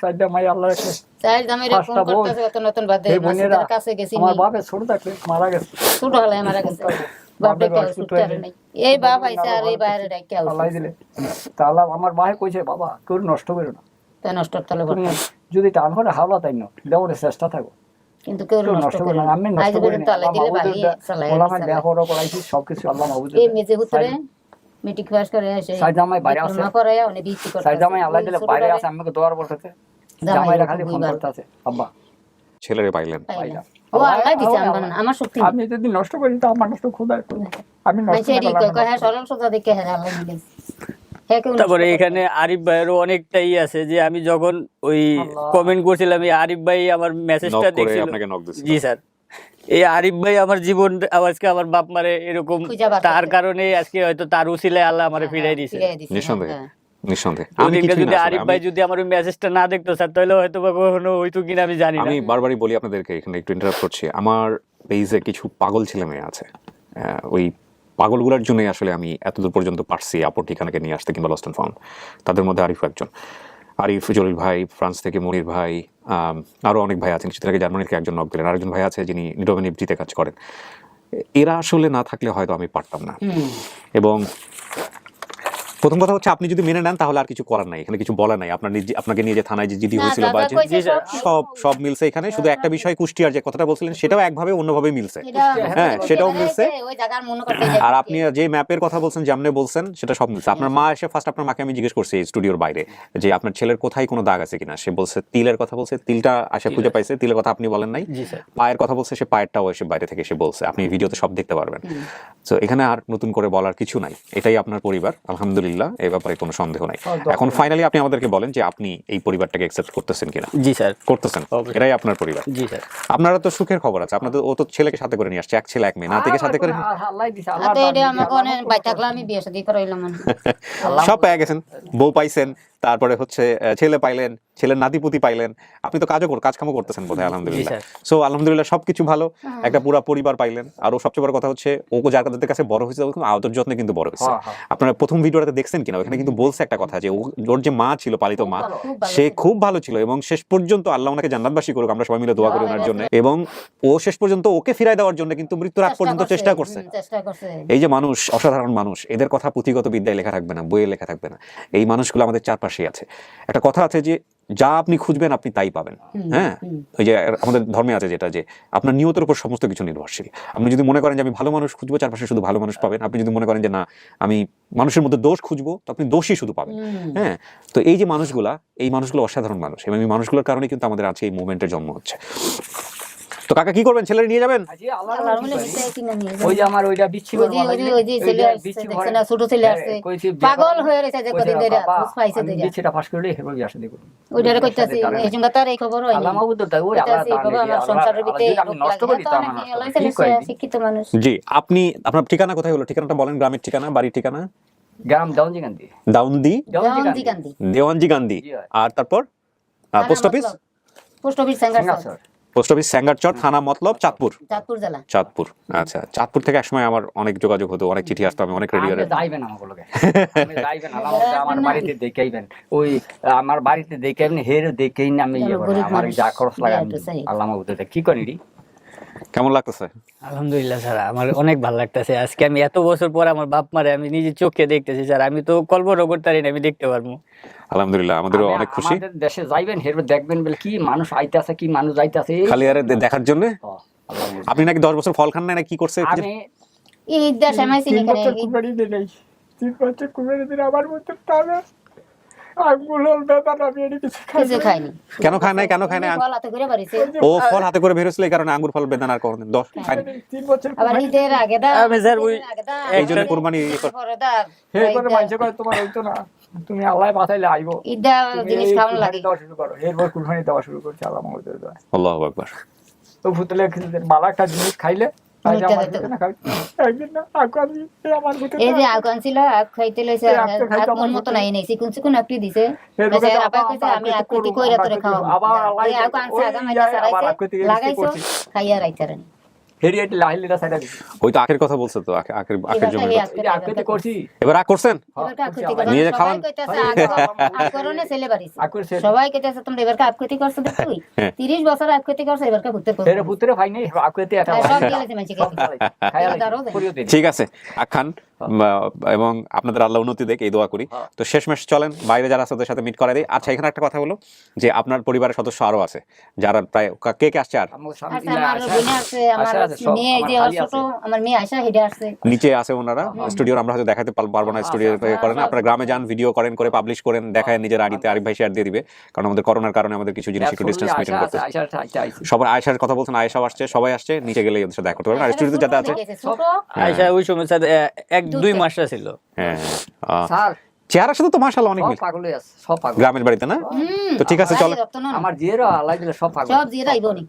সাইডে মাই আল্লাহ রাখে। চাই জামাইরা ফোন করতে আছে, নতুন নতুন বাদে এই বোনেরা, মাসুদের কাছে গেছি। আমার বাপে ছোট থাকলে মারা গেছে, ছোট হলে মারা গেছে। বাপ দেখে সুতারে নাই, এই বাপ আইছে আর এই বাইরে রাখতে আল্লাহ আউছে। দিলে। তাহলে আমার ভাই কইছে বাবা কেউ নষ্ট করো না, তা নষ্ট তলে তুমি বড় যদি টান করে হাওলা তাই না দেওয়ার চেষ্টা থাকো, কিন্তু কেউ কেউ নষ্ট করে না। আমি নষ্ট আজ করি পর্যন্ত না। আল্লাহ দিলে বাড়ি চালাই ওলামায় দেহরও করাইছি সবকিছু আল্লাহ মাহবুব। এই মেজে হুতরে মেট্রিক পাস করে এসে সাইজামাই বাইরে আছে, ডিপ্লোমা করে উনি বিসি করতে সাইজামাই আল্লাহ দিলে বাইরে আছে, আমাকে দোয়ার বলতেছে, জামাইরা খালি ফোন করতেছে আব্বা ছেলেরে পাইলেন। ও আল্লাহ দিছে আমার শক্তি। আমি যদি নষ্ট করি তো আমার নষ্ট খোদায় করবে, আমি নষ্ট মাইছে রি কয় হ্যাঁ সরল সোজা দেখে হ্যাঁ আল্লাহ দিলে। হ্যাঁ কেউ তারপরে এখানে আরিফ ভাইয়েরও অনেকটাই আছে যে আমি যখন ওই কমেন্ট করছিলাম, এই আরিফ ভাই আমার নক মেসেজটা করে দেখছিল। আপনাকে নক দিছিল। জি স্যার, এই আরিফ ভাই আমার জীবন আজকে আমার বাপ মারে এরকম খুঁজা বার তার করছে। কারণে আজকে হয়তো তার উসিলায় আল্লাহ আমারে ফিরাই দিয়েছে। নিঃসন্দেহে হ্যাঁ। নিঃসন্দেহে। আমি ওদিনকে কিছুই যদি না আসলে, আরিফ ভাই যদি আমার ওই মেসেজটা না দেখতো স্যার, তাহলে হয়তো বা কখনো হইতো কিনা আমি জানি না। আমি বারবারই বলি আপনাদেরকে, এখানে একটু ইন্টারাপ্ট করছি, আমার পেজে কিছু পাগল ছেলে মেয়ে আছে, ওই পাগলগুলোর জন্যই আসলে আমি এতদূর পর্যন্ত পারছি আপন ঠিকানাকে নিয়ে আসতে কিংবা লস্ট অ্যান্ড ফাউন্ড। তাদের মধ্যে আরিফ একজন, আরিফ, জলিল ভাই, ফ্রান্স থেকে মনির ভাই, আরও অনেক ভাই আছেন। কিছুদিন আগে জার্মানির একজন নক দিলেন, আরেকজন ভাই আছে যিনি নিডোভেন এফডিতে কাজ করেন। এরা আসলে না থাকলে হয়তো আমি পারতাম না। এবং প্রথম কথা হচ্ছে, আপনি যদি মেনে নেন তাহলে আর কিছু করার নাই, এখানে কিছু বলার নাই। আপনার আপনাকে নিয়ে যে থানায় যে জিডি হয়েছিল বা সব মিলছে এখানে। শুধু একটা বিষয়, কুষ্টিয়ার যে কথাটা বলছিলেন সেটাও একভাবে অন্যভাবে মিলছে, হ্যাঁ সেটাও মিলছে। আর আপনি যে ম্যাপের কথা বলছেন, যেমনে বলছেন সেটা সব মিলছে। আপনার মা এসে ফার্স্ট আপনার মাকে আমি জিজ্ঞেস করছি স্টুডিওর বাইরে যে আপনার ছেলের কোথায় কোনো দাগ আছে কিনা, সে বলছে তিলের কথা বলছে, তিলটা আসে খুঁজে পাইছে, তিলের কথা আপনি বলেন নাই। পায়ের কথা বলছে, সে পায়েরটাও এসে বাইরে থেকে এসে বলছে, আপনি ভিডিওতে সব দেখতে পারবেন। তো এখানে আর নতুন করে বলার কিছু নাই, এটাই আপনার পরিবার, আলহামদুলিল্লাহ, এই ব্যাপারে কোনো সন্দেহ নাই। এখন ফাইনালি আপনি আমাদেরকে বলেন যে আপনি এই পরিবারটাকে অ্যাকসেপ্ট করতেছেন কিনা। জি স্যার, করতেছেন, এটাই আপনার পরিবার। জি স্যার। আপনারা তো সুখের খবর আছে, আপনাদের ও তো ছেলেকে সাথে করে নিয়ে আসছে, এক ছেলে এক মেয়ে, নাতিকে সাথে করে আল্লাহ দিছে, আমাকে অনেক বাই থাকলে আমি বিয়ে শাদী করাইলাম। সব পেয়ে গেছেন, বউ পাইছেন, তারপরে হচ্ছে ছেলে পাইলেন, ছেলের নাতিপুতি পাইলেন, আপনি তো কাজকামও করতেছেন বোধহয় আলহামদুলিল্লাহ। সো আলহামদুলিল্লাহ সবকিছু ভালো, একটা পুরো পরিবার পাইলেন। আর সবচেয়ে বড় কথা হচ্ছে ও যাদের কাছে বড় হয়েছে ও আদর যত্নে কিন্তু বড় হয়েছে। আপনারা প্রথম ভিডিওটাতে দেখছেন কিনা, ওখানে কিন্তু বলছে একটা কথা যে ওর যে মা ছিল, পালিত মা, সে খুব ভালো ছিল এবং শেষ পর্যন্ত আল্লাহ ওনাকে জান্নাতবাসী করুক, আমরা সবাই মিলে দোয়া করি ওনার জন্য। এবং ও শেষ পর্যন্ত ওকে ফিরাই দেওয়ার জন্য কিন্তু মৃত্যুর আগ পর্যন্ত চেষ্টা করছে। এই যে মানুষ, অসাধারণ মানুষ, এদের কথা পুঁথিগত বিদ্যায় লেখা থাকবে না, বইয়ে লেখা থাকবে না, এই মানুষগুলো আমাদের চারপাশেই আছে। একটা কথা আছে যে যা আপনি খুঁজবেন আপনি তাই পাবেন। হ্যাঁ, ওই যে আমাদের ধর্মে আছে যেটা, যে আপনার নিয়তের উপর সমস্ত কিছু নির্ভরশীল। আপনি যদি মনে করেন যে আমি ভালো মানুষ খুঁজবো, চারপাশে শুধু ভালো মানুষ পাবেন। আপনি যদি মনে করেন যে না আমি মানুষের মধ্যে দোষ খুঁজবো, তো আপনি দোষই শুধু পাবেন। হ্যাঁ, তো এই যে মানুষগুলো অসাধারণ মানুষ, এবং এই মানুষগুলোর কারণে কিন্তু আমাদের আজকে এই মুভমেন্টের জন্ম হচ্ছে। তো কাকা কি করবেন, ছেলে নিয়ে যাবেন? ওই যে আমার ওইটা বিচ্ছি ছোট ছেলে আসছে পাগল হয়ে রয়েছে যে কদিন ধরে খোঁজ পাইছে ধরে বিচ্ছিটা ফাঁস করলে হেবো আসে দেখুন ওইটারে কইতাছি এই সঙ্গে তার এই খবর হয়নি। আল্লাহ মাহবুব তো ওই আল্লাহ আমার সংসারের ভিতরে আমি নষ্ট করি তো আমার শিক্ষিত মানুষ। জি, আপনার ঠিকানা কোথায় হলো? ঠিকানাটা বলেন, গ্রামের ঠিকানা, বাড়ির ঠিকানা। গ্রাম দেওয়ানজি গান্ধী। দেওয়ানজি গান্ধী। আর তারপর পোস্ট অফিস স্যাঙ্গারচর, থানা মতলব চাঁদপুর জেলা। চাঁদপুর, আচ্ছা। চাঁদপুর থেকে একসময় আমার অনেক যোগাযোগ হতো, অনেক চিঠি আসতো, আমি অনেক রেডিওরে যাইবেন আমাগুলোকে আমি যাইবেন আমার বাড়িতে দেখাইবেন, ওই আমার বাড়িতে দেখাইবেন, হের দেখেই না আমি আমার যা খরচ লাগে আল্লাহ মাহবুব কি করি। কেমন লাগতেছে? আলহামদুলিল্লাহ স্যার, আমার অনেক ভালো লাগতেছে। আজকে আমি এত বছর পর আমার বাপ মারে আমি নিজে চোখে দেখতেছি স্যার, আমি তো কল্পনা করতে পারি না আমি দেখতে পারবো। আলহামদুলিল্লাহ, আমাদেরও অনেক খুশি। আমাদের দেশে যাইবেন, হের দেখবেন বলে কি মানুষ আইতাছে, কি মানুষ যাইতাছে খালি আরে দেখার জন্য। আপনি নাকি 10 বছর ফল খান না, কি করছে? আমি এই দেশে আমি চিনি কেন 3 বছর কুমারী দিন আমার মতো তারা আঙ্গুল বেদা আমি এর কিছু খাইনি। কেন খায় নাই? ফল হাতে করে বাড়িছে। ও ফল হাতে করে বেরোছিল, এই কারণে আঙ্গুর ফল বেদানার কারণে 10 খায়নি। 3 বছর আবার ঈদের আগে দা আমি স্যার ওই এই জন্য কুরবানি পরে দা হে করে মাইছে কয় তোমার হইতো না, তুমি আল্লাহ বাঁচাইলে আইবো ঈদা জিনিস খাওয়ানো লাগে। দেওয়া শুরু করো, এরপর কুরবানি দেওয়া শুরু করছে আল্লাহ মাহবুবের দোয়া। আল্লাহু আকবার। তো ফুতলে মালা একটা জিনিস খাইলে এই যে আগুন ছিল, আগ খাইতে লইছে, মন মতো নাই নেই, চিকুন একটু দিছে। আমি আকৃতি কইরা তোরে খাওয়াবো, এই আগুন আনছে, আগা মাইলা সারাইছে, লাগাইছো, খাইয়া রাইতারেন। হেরিয়েট লাইলিটা সাইডা দিছি। ওই তো আখের কথা বলছো, তো আখের জন্য এটা আকৃতি করছি। এবার আখ করছেন, নিয়ে যা খাওয়ান। ছেলে বাড়িছে সবাই কইতাছে তোমরা এবার আকৃতি করছো, তুই 30 বছর আকৃতি করছো, এবার কা ভূতে করছো। এর ভূতের ভাই নাই আকৃতি এটা সব দিয়েছে মাইছে ঠিক আছে আখান, এবং আপনাদের আল্লাহ উন্নতি দেখ, এই দোয়া করি। তো শেষমেশ চলেন বাইরে যারা আছে ওদের সাথে মিট করা দেই। আচ্ছা, এখানে একটা কথা হলো যে আপনার পরিবারের সদস্য আরো আছে যারা প্রায় কে আসছে? আর আমার বোন আছে, আমার মেয়ে, এই যে ছোট আমার মেয়ে আয়শা, হেডে আছে, নিচে আছে ওনারা স্টুডিওর, আমরা হয়তো দেখাতে পারবো না, স্টুডিও করেন, আপনারা গ্রামে যান, ভিডিও করে পাবলিশ করেন, দেখায় নিজের আইডিতে, আরিফ ভাই শেয়ার দিয়ে দিবে, কারণ আমাদের করোনার কারণে আমাদের কিছু জিনিস একটু ডিসটেন্স মেইনটেইন করতে। সবার আয়েশার কথা বলছেন, আয়েশাও আসছে, সবাই আসছে, নিচে গেলে ওদের সাথে দেখা করতে পারবেন। আর স্টুডিওতে যাতে আছে আয়েশা ওই সময় স্যার 1-2 মাস ছিল। হ্যাঁ স্যার চেহারার সাথে তো মাশাআল্লাহ অনেক মিল, পাগল আছে সব পাগল গ্রামের বাড়িতে না? তো ঠিক আছে চলো, আমার জিয়েরও আল্লাহ দিলে সব পাগল, সব জিয়ে রাইবনি,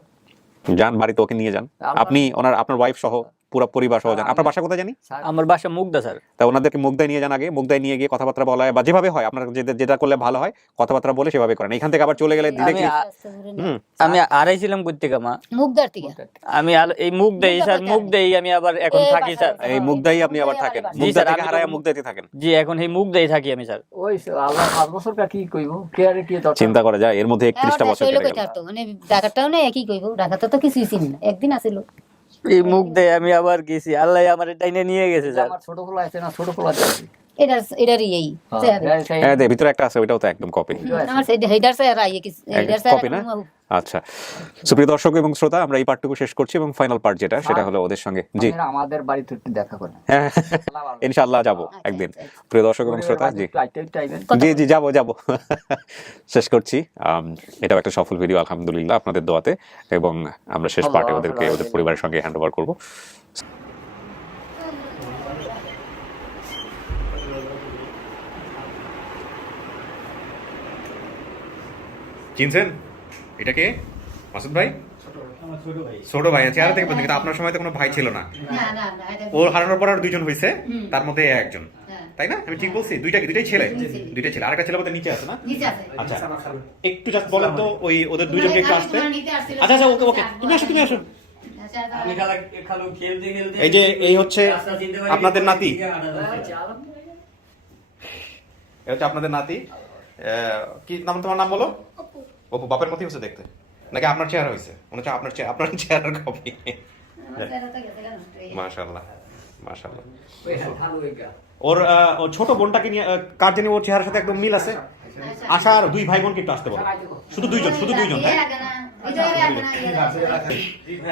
যান বাড়িতে, ওকে নিয়ে যান, আপনি আপনার ওয়াইফ সহ পুরো পরিবার সহ যান। আপনার বাসা কোথায় জানি? আমার বাসা মুগদা স্যার। তা ওনাদেরকে মুগদায় নিয়ে যান, আগে মুগদায় নিয়ে গিয়ে কথাবার্তা বলা হয়, বা যেভাবে হয় আপনার যেটা করলে ভালো হয় কথাবার্তা বলে সেভাবে করেন। এখান থেকে আবার চলে গেলে দেখি আমি আড়াইছিলাম কইতেকা মা মুগদার থেকে, আমি এই মুগদাই স্যার, মুগদাই আমি আবার এখন থাকি স্যার। এই মুগদাই আপনি আবার থাকেন, মুগদা থেকে হারায়া মুগদাইতে থাকেন? জি, এখন এই মুগদাই থাকি আমি স্যার। ওই আল্লাহ 5 বছর কা কি কইবো, কে আর কি দরকার চিন্তা করা যায়, এর মধ্যে 31টা বছর কেটে গেল। মানে ঢাকাটাও না একই কইবো, ঢাকাতে তো কিছুই ছিল না, একদিন আসিল এই মুগদাই আমি আবার গেছি, আল্লাহ আমার টাইনে নিয়ে গেছে স্যার। আমার ছোট পোলা আছে না, ছোট পোলা আছে এটারই এই হ্যাঁ দে ভিতরে একটা আছে, ওইটাও তো একদম কপি, আমার হেডার স্যার আইয়ে কি হেডার স্যার কপি না? আচ্ছা, সুপ্রিয় দর্শক এবং শ্রোতা, আমরা এই পার্টটুকু শেষ করছি এবং ফাইনাল পার্ট যেটা, সেটা হলো ওদের সঙ্গে। জি, আমাদের বাড়িতে একটু দেখা করেন, হ্যাঁ ইনশাআল্লাহ যাব একদিন। প্রিয় দর্শক এবং শ্রোতা, জি জি যাব শেষ করছি। এটাও একটা সফল ভিডিও আলহামদুলিল্লাহ আপনাদের দোয়াতে, এবং আমরা শেষ পার্টে ওদেরকে ওদের পরিবারের সঙ্গে হ্যান্ড ওভার করবো। চিনছেন এটা কে? মাসুদ ভাই, ছোট ভাই। চেহারা থেকে বলতে, কিন্তু আপনার সময় তো কোনো ভাই ছিল না, ওর হারানোর পর আর 2জন হয়েছে, তার মধ্যে একজন, তাই না? আমি ঠিক বলছি? দুইটাই ছেলে, জি। দুইটাই ছেলে। আরেকটা ছেলে বোধহয় নিচে আছে না? নিচে আছে। আচ্ছা, আমার খালু। একটু জাস্ট বলেন তো ওই ওদের দুইজনকে একটু আসতে। তোমার নিতে আসছিল। আচ্ছা আচ্ছা, ওকে ওকে, তুমি আসো তুমি আসো। আচ্ছা, আমি খালু খেলতে খেলতে এই যে এই হচ্ছে রাস্তা চিনতে পারি, আপনাদের নাতি, এদিকে হাঁটা যাচ্ছে। এটা হচ্ছে আপনাদের নাতি। কি নাম, তোমার নাম বলো? অপু। বাপের মতই হচ্ছে দেখতে নাকি আপনার চেহারা হয়েছে? মনে হচ্ছে আপনার চেহারার কপি। আমার ছেলেটা গেছে কেন? মাশাআল্লাহ মাশাআল্লাহ। খালু একা। ওর ছোট বোনটাকে নিয়ে কার জানি ওর চেহারার সাথে একদম মিল আছে। আশা আর দুই ভাই বোনকে একটু আসতে বলো। শুধু দুইজন হ্যাঁ?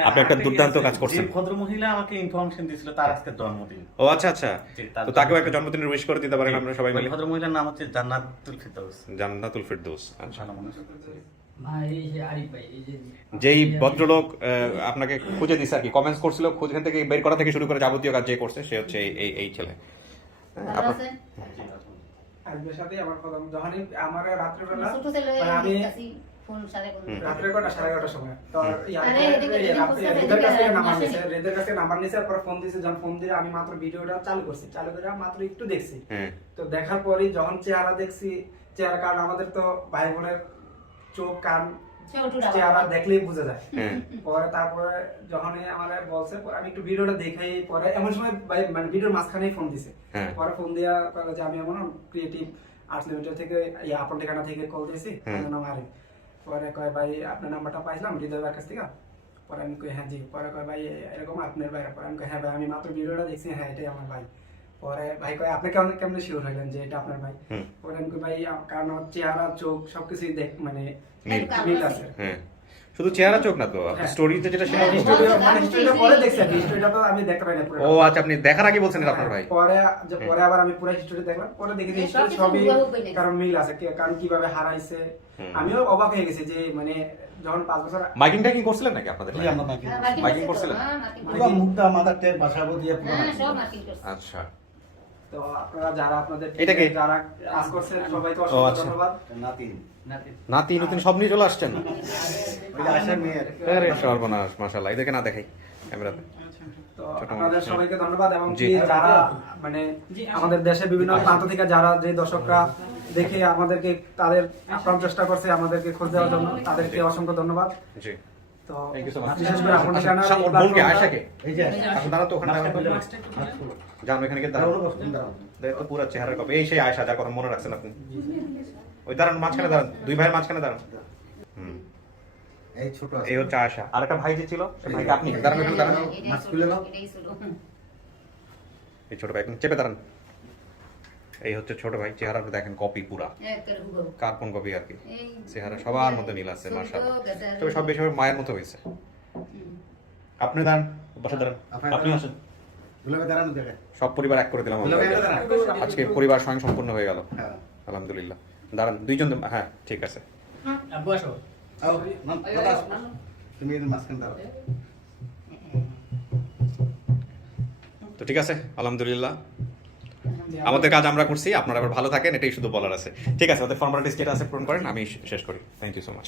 আপনি একটা দুর্দান্ত কাজ করছেন। যে ভদ্র মহিলা আমাকে ইনফরমেশন দিয়েছিল তার আজকে জন্মদিন। ও আচ্ছা আচ্ছা, জি, তার তো তাকেও একটা জন্মদিনের উইশ করে দিতে পারেন আপনারা সবাই ওই মিলে। ভদ্র মহিলার নাম হচ্ছে জান্নাতুল ফেরদৌস। জান্নাতুল ফেরদৌস। আচ্ছা, ভালো মানুষ। ভাই এই যে আরিফ ভাই, এই যে যেই ভদ্রলোক আপনাকে খুঁজে দিছে আর কি, কমেন্টস করছিল, খুঁজে থেকে বের করা থেকে শুরু করে যাবতীয় কাজ যে করছে সে হচ্ছে এই ছেলে। হ্যাঁ, আপনার- আরিফের সাথে আমার কথা যখনই আমার রাত্রেবেলা ছোট ছেলে মানে আমি ফোন সাথে রাত্রে 11:30 সময় তো আরে এদিকে রেদের কাছে নাম্বার আসেনি। নিছে, রেদের কাছে নাম্বার নিছে, পর ফোন দিছে, যখন ফোন দিয়ে আমি মাত্র ভিডিওটা চালু করছি, চালু করে মাত্র একটু দেখছি। হ্যাঁ তো দেখার পরই যখন চেহারা দেখছি, চেহারা, কারণ আমাদের তো ভাই বোনের চোখ কান চেহারা দেখলেই বোঝা যায়। হ্যাঁ পরে তারপরে যখনই আমার বলছে, পরে আমি একটু ভিডিওটা দেখাই, পরে এমন সময় মানে ভিডিওর মাঝখানেই ফোন দিছে। হ্যাঁ। পরে ফোন দিয়া কইলো যে আমি এমন ক্রিয়েটিভ আর্টস লিমিটেড থেকে আপন ঠিকানা থেকে কল দিয়েছি, আমার নাম আরিফ। পরে কয় ভাই আপনার নাম্বারটা পাইছিলাম হৃদয় ভাইয়ের কাছ থেকে। পরে আমি কই হ্যাঁ জি। পরে কয় ভাই এরকম আপনার ভাই? পরে আমি কই হ্যাঁ ভাই, আমি মাত্র ভিডিওটা দেখছি, হ্যাঁ এটাই আমার ভাই। পরে ভাই কয় আপনি কেমনে শিওর হইলেন যে এটা আপনার ভাই? পরে আমি কই ভাই কারণ আমার চেহারা চোখ সবকিছুই মানে মিল। মিল আছে। হ্যাঁ, শুধু চেহারা চোখ না তো, হ্যাঁ। স্টোরিতে যেটা সেটা হ্যাঁ, তো- হিস্টোরিটা মানে হিস্টোরিটা পরে দেখছি, হিস্টোরিটা তো আমি দেখতে পাই না পুরো। ও আচ্ছা, আপনি দেখার আগে বলছেন এটা আপনার ভাই। পরে আবার আমি পুরো হিস্টোরি দেখলাম, পরে দেখি যে হিস্টোরি সবকিছু সবই হুবহু বই কারণ মিল আছে, কারণ কিভাবে হারাইছে। আমিও অবাক হয়ে গেছি যে মানে যখন 5 বছর মাইকিং টাইকিং করছিলেন নাকি আপনাদের? জি, আমরা মাইকিং মাইকিং করছিলেন? পুরো মুখটা মাথার টেপ বাসাবো দিয়ে পুরো হ্যাঁ, সব মার্কিং করছে। আচ্ছা, তো আপনারা যারা আপনাদের এটা কে? যারা কাজ করছেন সবাইকে ও, অসংখ্য আচ্ছা। ধন্যবাদ। নাতি নাতি নতুন সব নিয়ে চলে আসছেন। ওই যে আশার মেয়ের আরে সর্বনাশ, মাশাআল্লাহ। এদেরকে না দেখাই ক্যামেরাতে। তো ছোট আপনাদের মানুষ। সবাইকে ধন্যবাদ, এবং জি। কি যারা মানে জি, আমাদের দেশে বিভিন্ন প্রান্ত থেকে যারা যে দর্শকরা দেখে আমাদেরকে তাদের আপ্রাণ চেষ্টা করছে আমাদেরকে খোঁজ দেওয়ার জন্য, তাদেরকে অসংখ্য ধন্যবাদ। জি, তো থ্যাংক ইউ সো মাচ। বিশেষ করে আপন ঠিকানা আচ্ছা, ওর বোনকে আয়শাকে এই যে আপনি দাঁড়ান তো ওখানে, দাঁড়ান তো। মাছটা একটু খুলে। যান ওখানে গিয়ে দাঁড়ান। দেখো তো পুরো চেহারার কপি। এই সেই আয়শা, যার কথা মনে রাখছেন আপনি। ওই দাঁড়ান, মাঝখানে দাঁড়ান, দুই ভাইয়ের মাঝখানে দাঁড়ান। এই ছোট আছে এই হচ্ছে আয়শা। আর একটা ভাই যে ছিল, সেই ভাইকে আপনি দাঁড়ান, ওখানে দাঁড়ান। মাছ খুলে নাও। এটাই ছিল। এই ছোট ভাই চেপে দাঁড়ান। এই হচ্ছে ছোট ভাই, চেহারা দেখেন কপি পুরা, একেবারে হুবহু। কার্বন কপি আর কি। এই চেহারা সবার মধ্যে মিল আছে, ছোট মাশাআল্লাহ। গেছে। তবে সব বেশি মায়ের মতো হয়েছে। আপনি দাঁড়ান, পাশে দাঁড়ান, আপনি আসেন। গুলাবে দাঁড়ানো দেখে সব পরিবার এক করে দিলাম আমরা। গুলাবে দাঁড়ানো আজকে পরিবার স্বয়ং সম্পূর্ণ হয়ে গেল, হ্যাঁ আলহামদুলিল্লাহ। দাঁড়ান দুইজন, হ্যাঁ ঠিক আছে। আব্বু আসো। আও মান দাদা তুমি এর মাঝখানে দাঁড়াও তো ঠিক আছে, আলহামদুলিল্লাহ। আমাদের কাজ আমরা করছি, আপনারা আবার ভালো থাকেন, এটাই শুধু বলার আছে। ঠিক আছে, ওদের ফর্মালিটিস যেটা আছে পূরণ করেন, আমি শেষ করি। Thank you so much.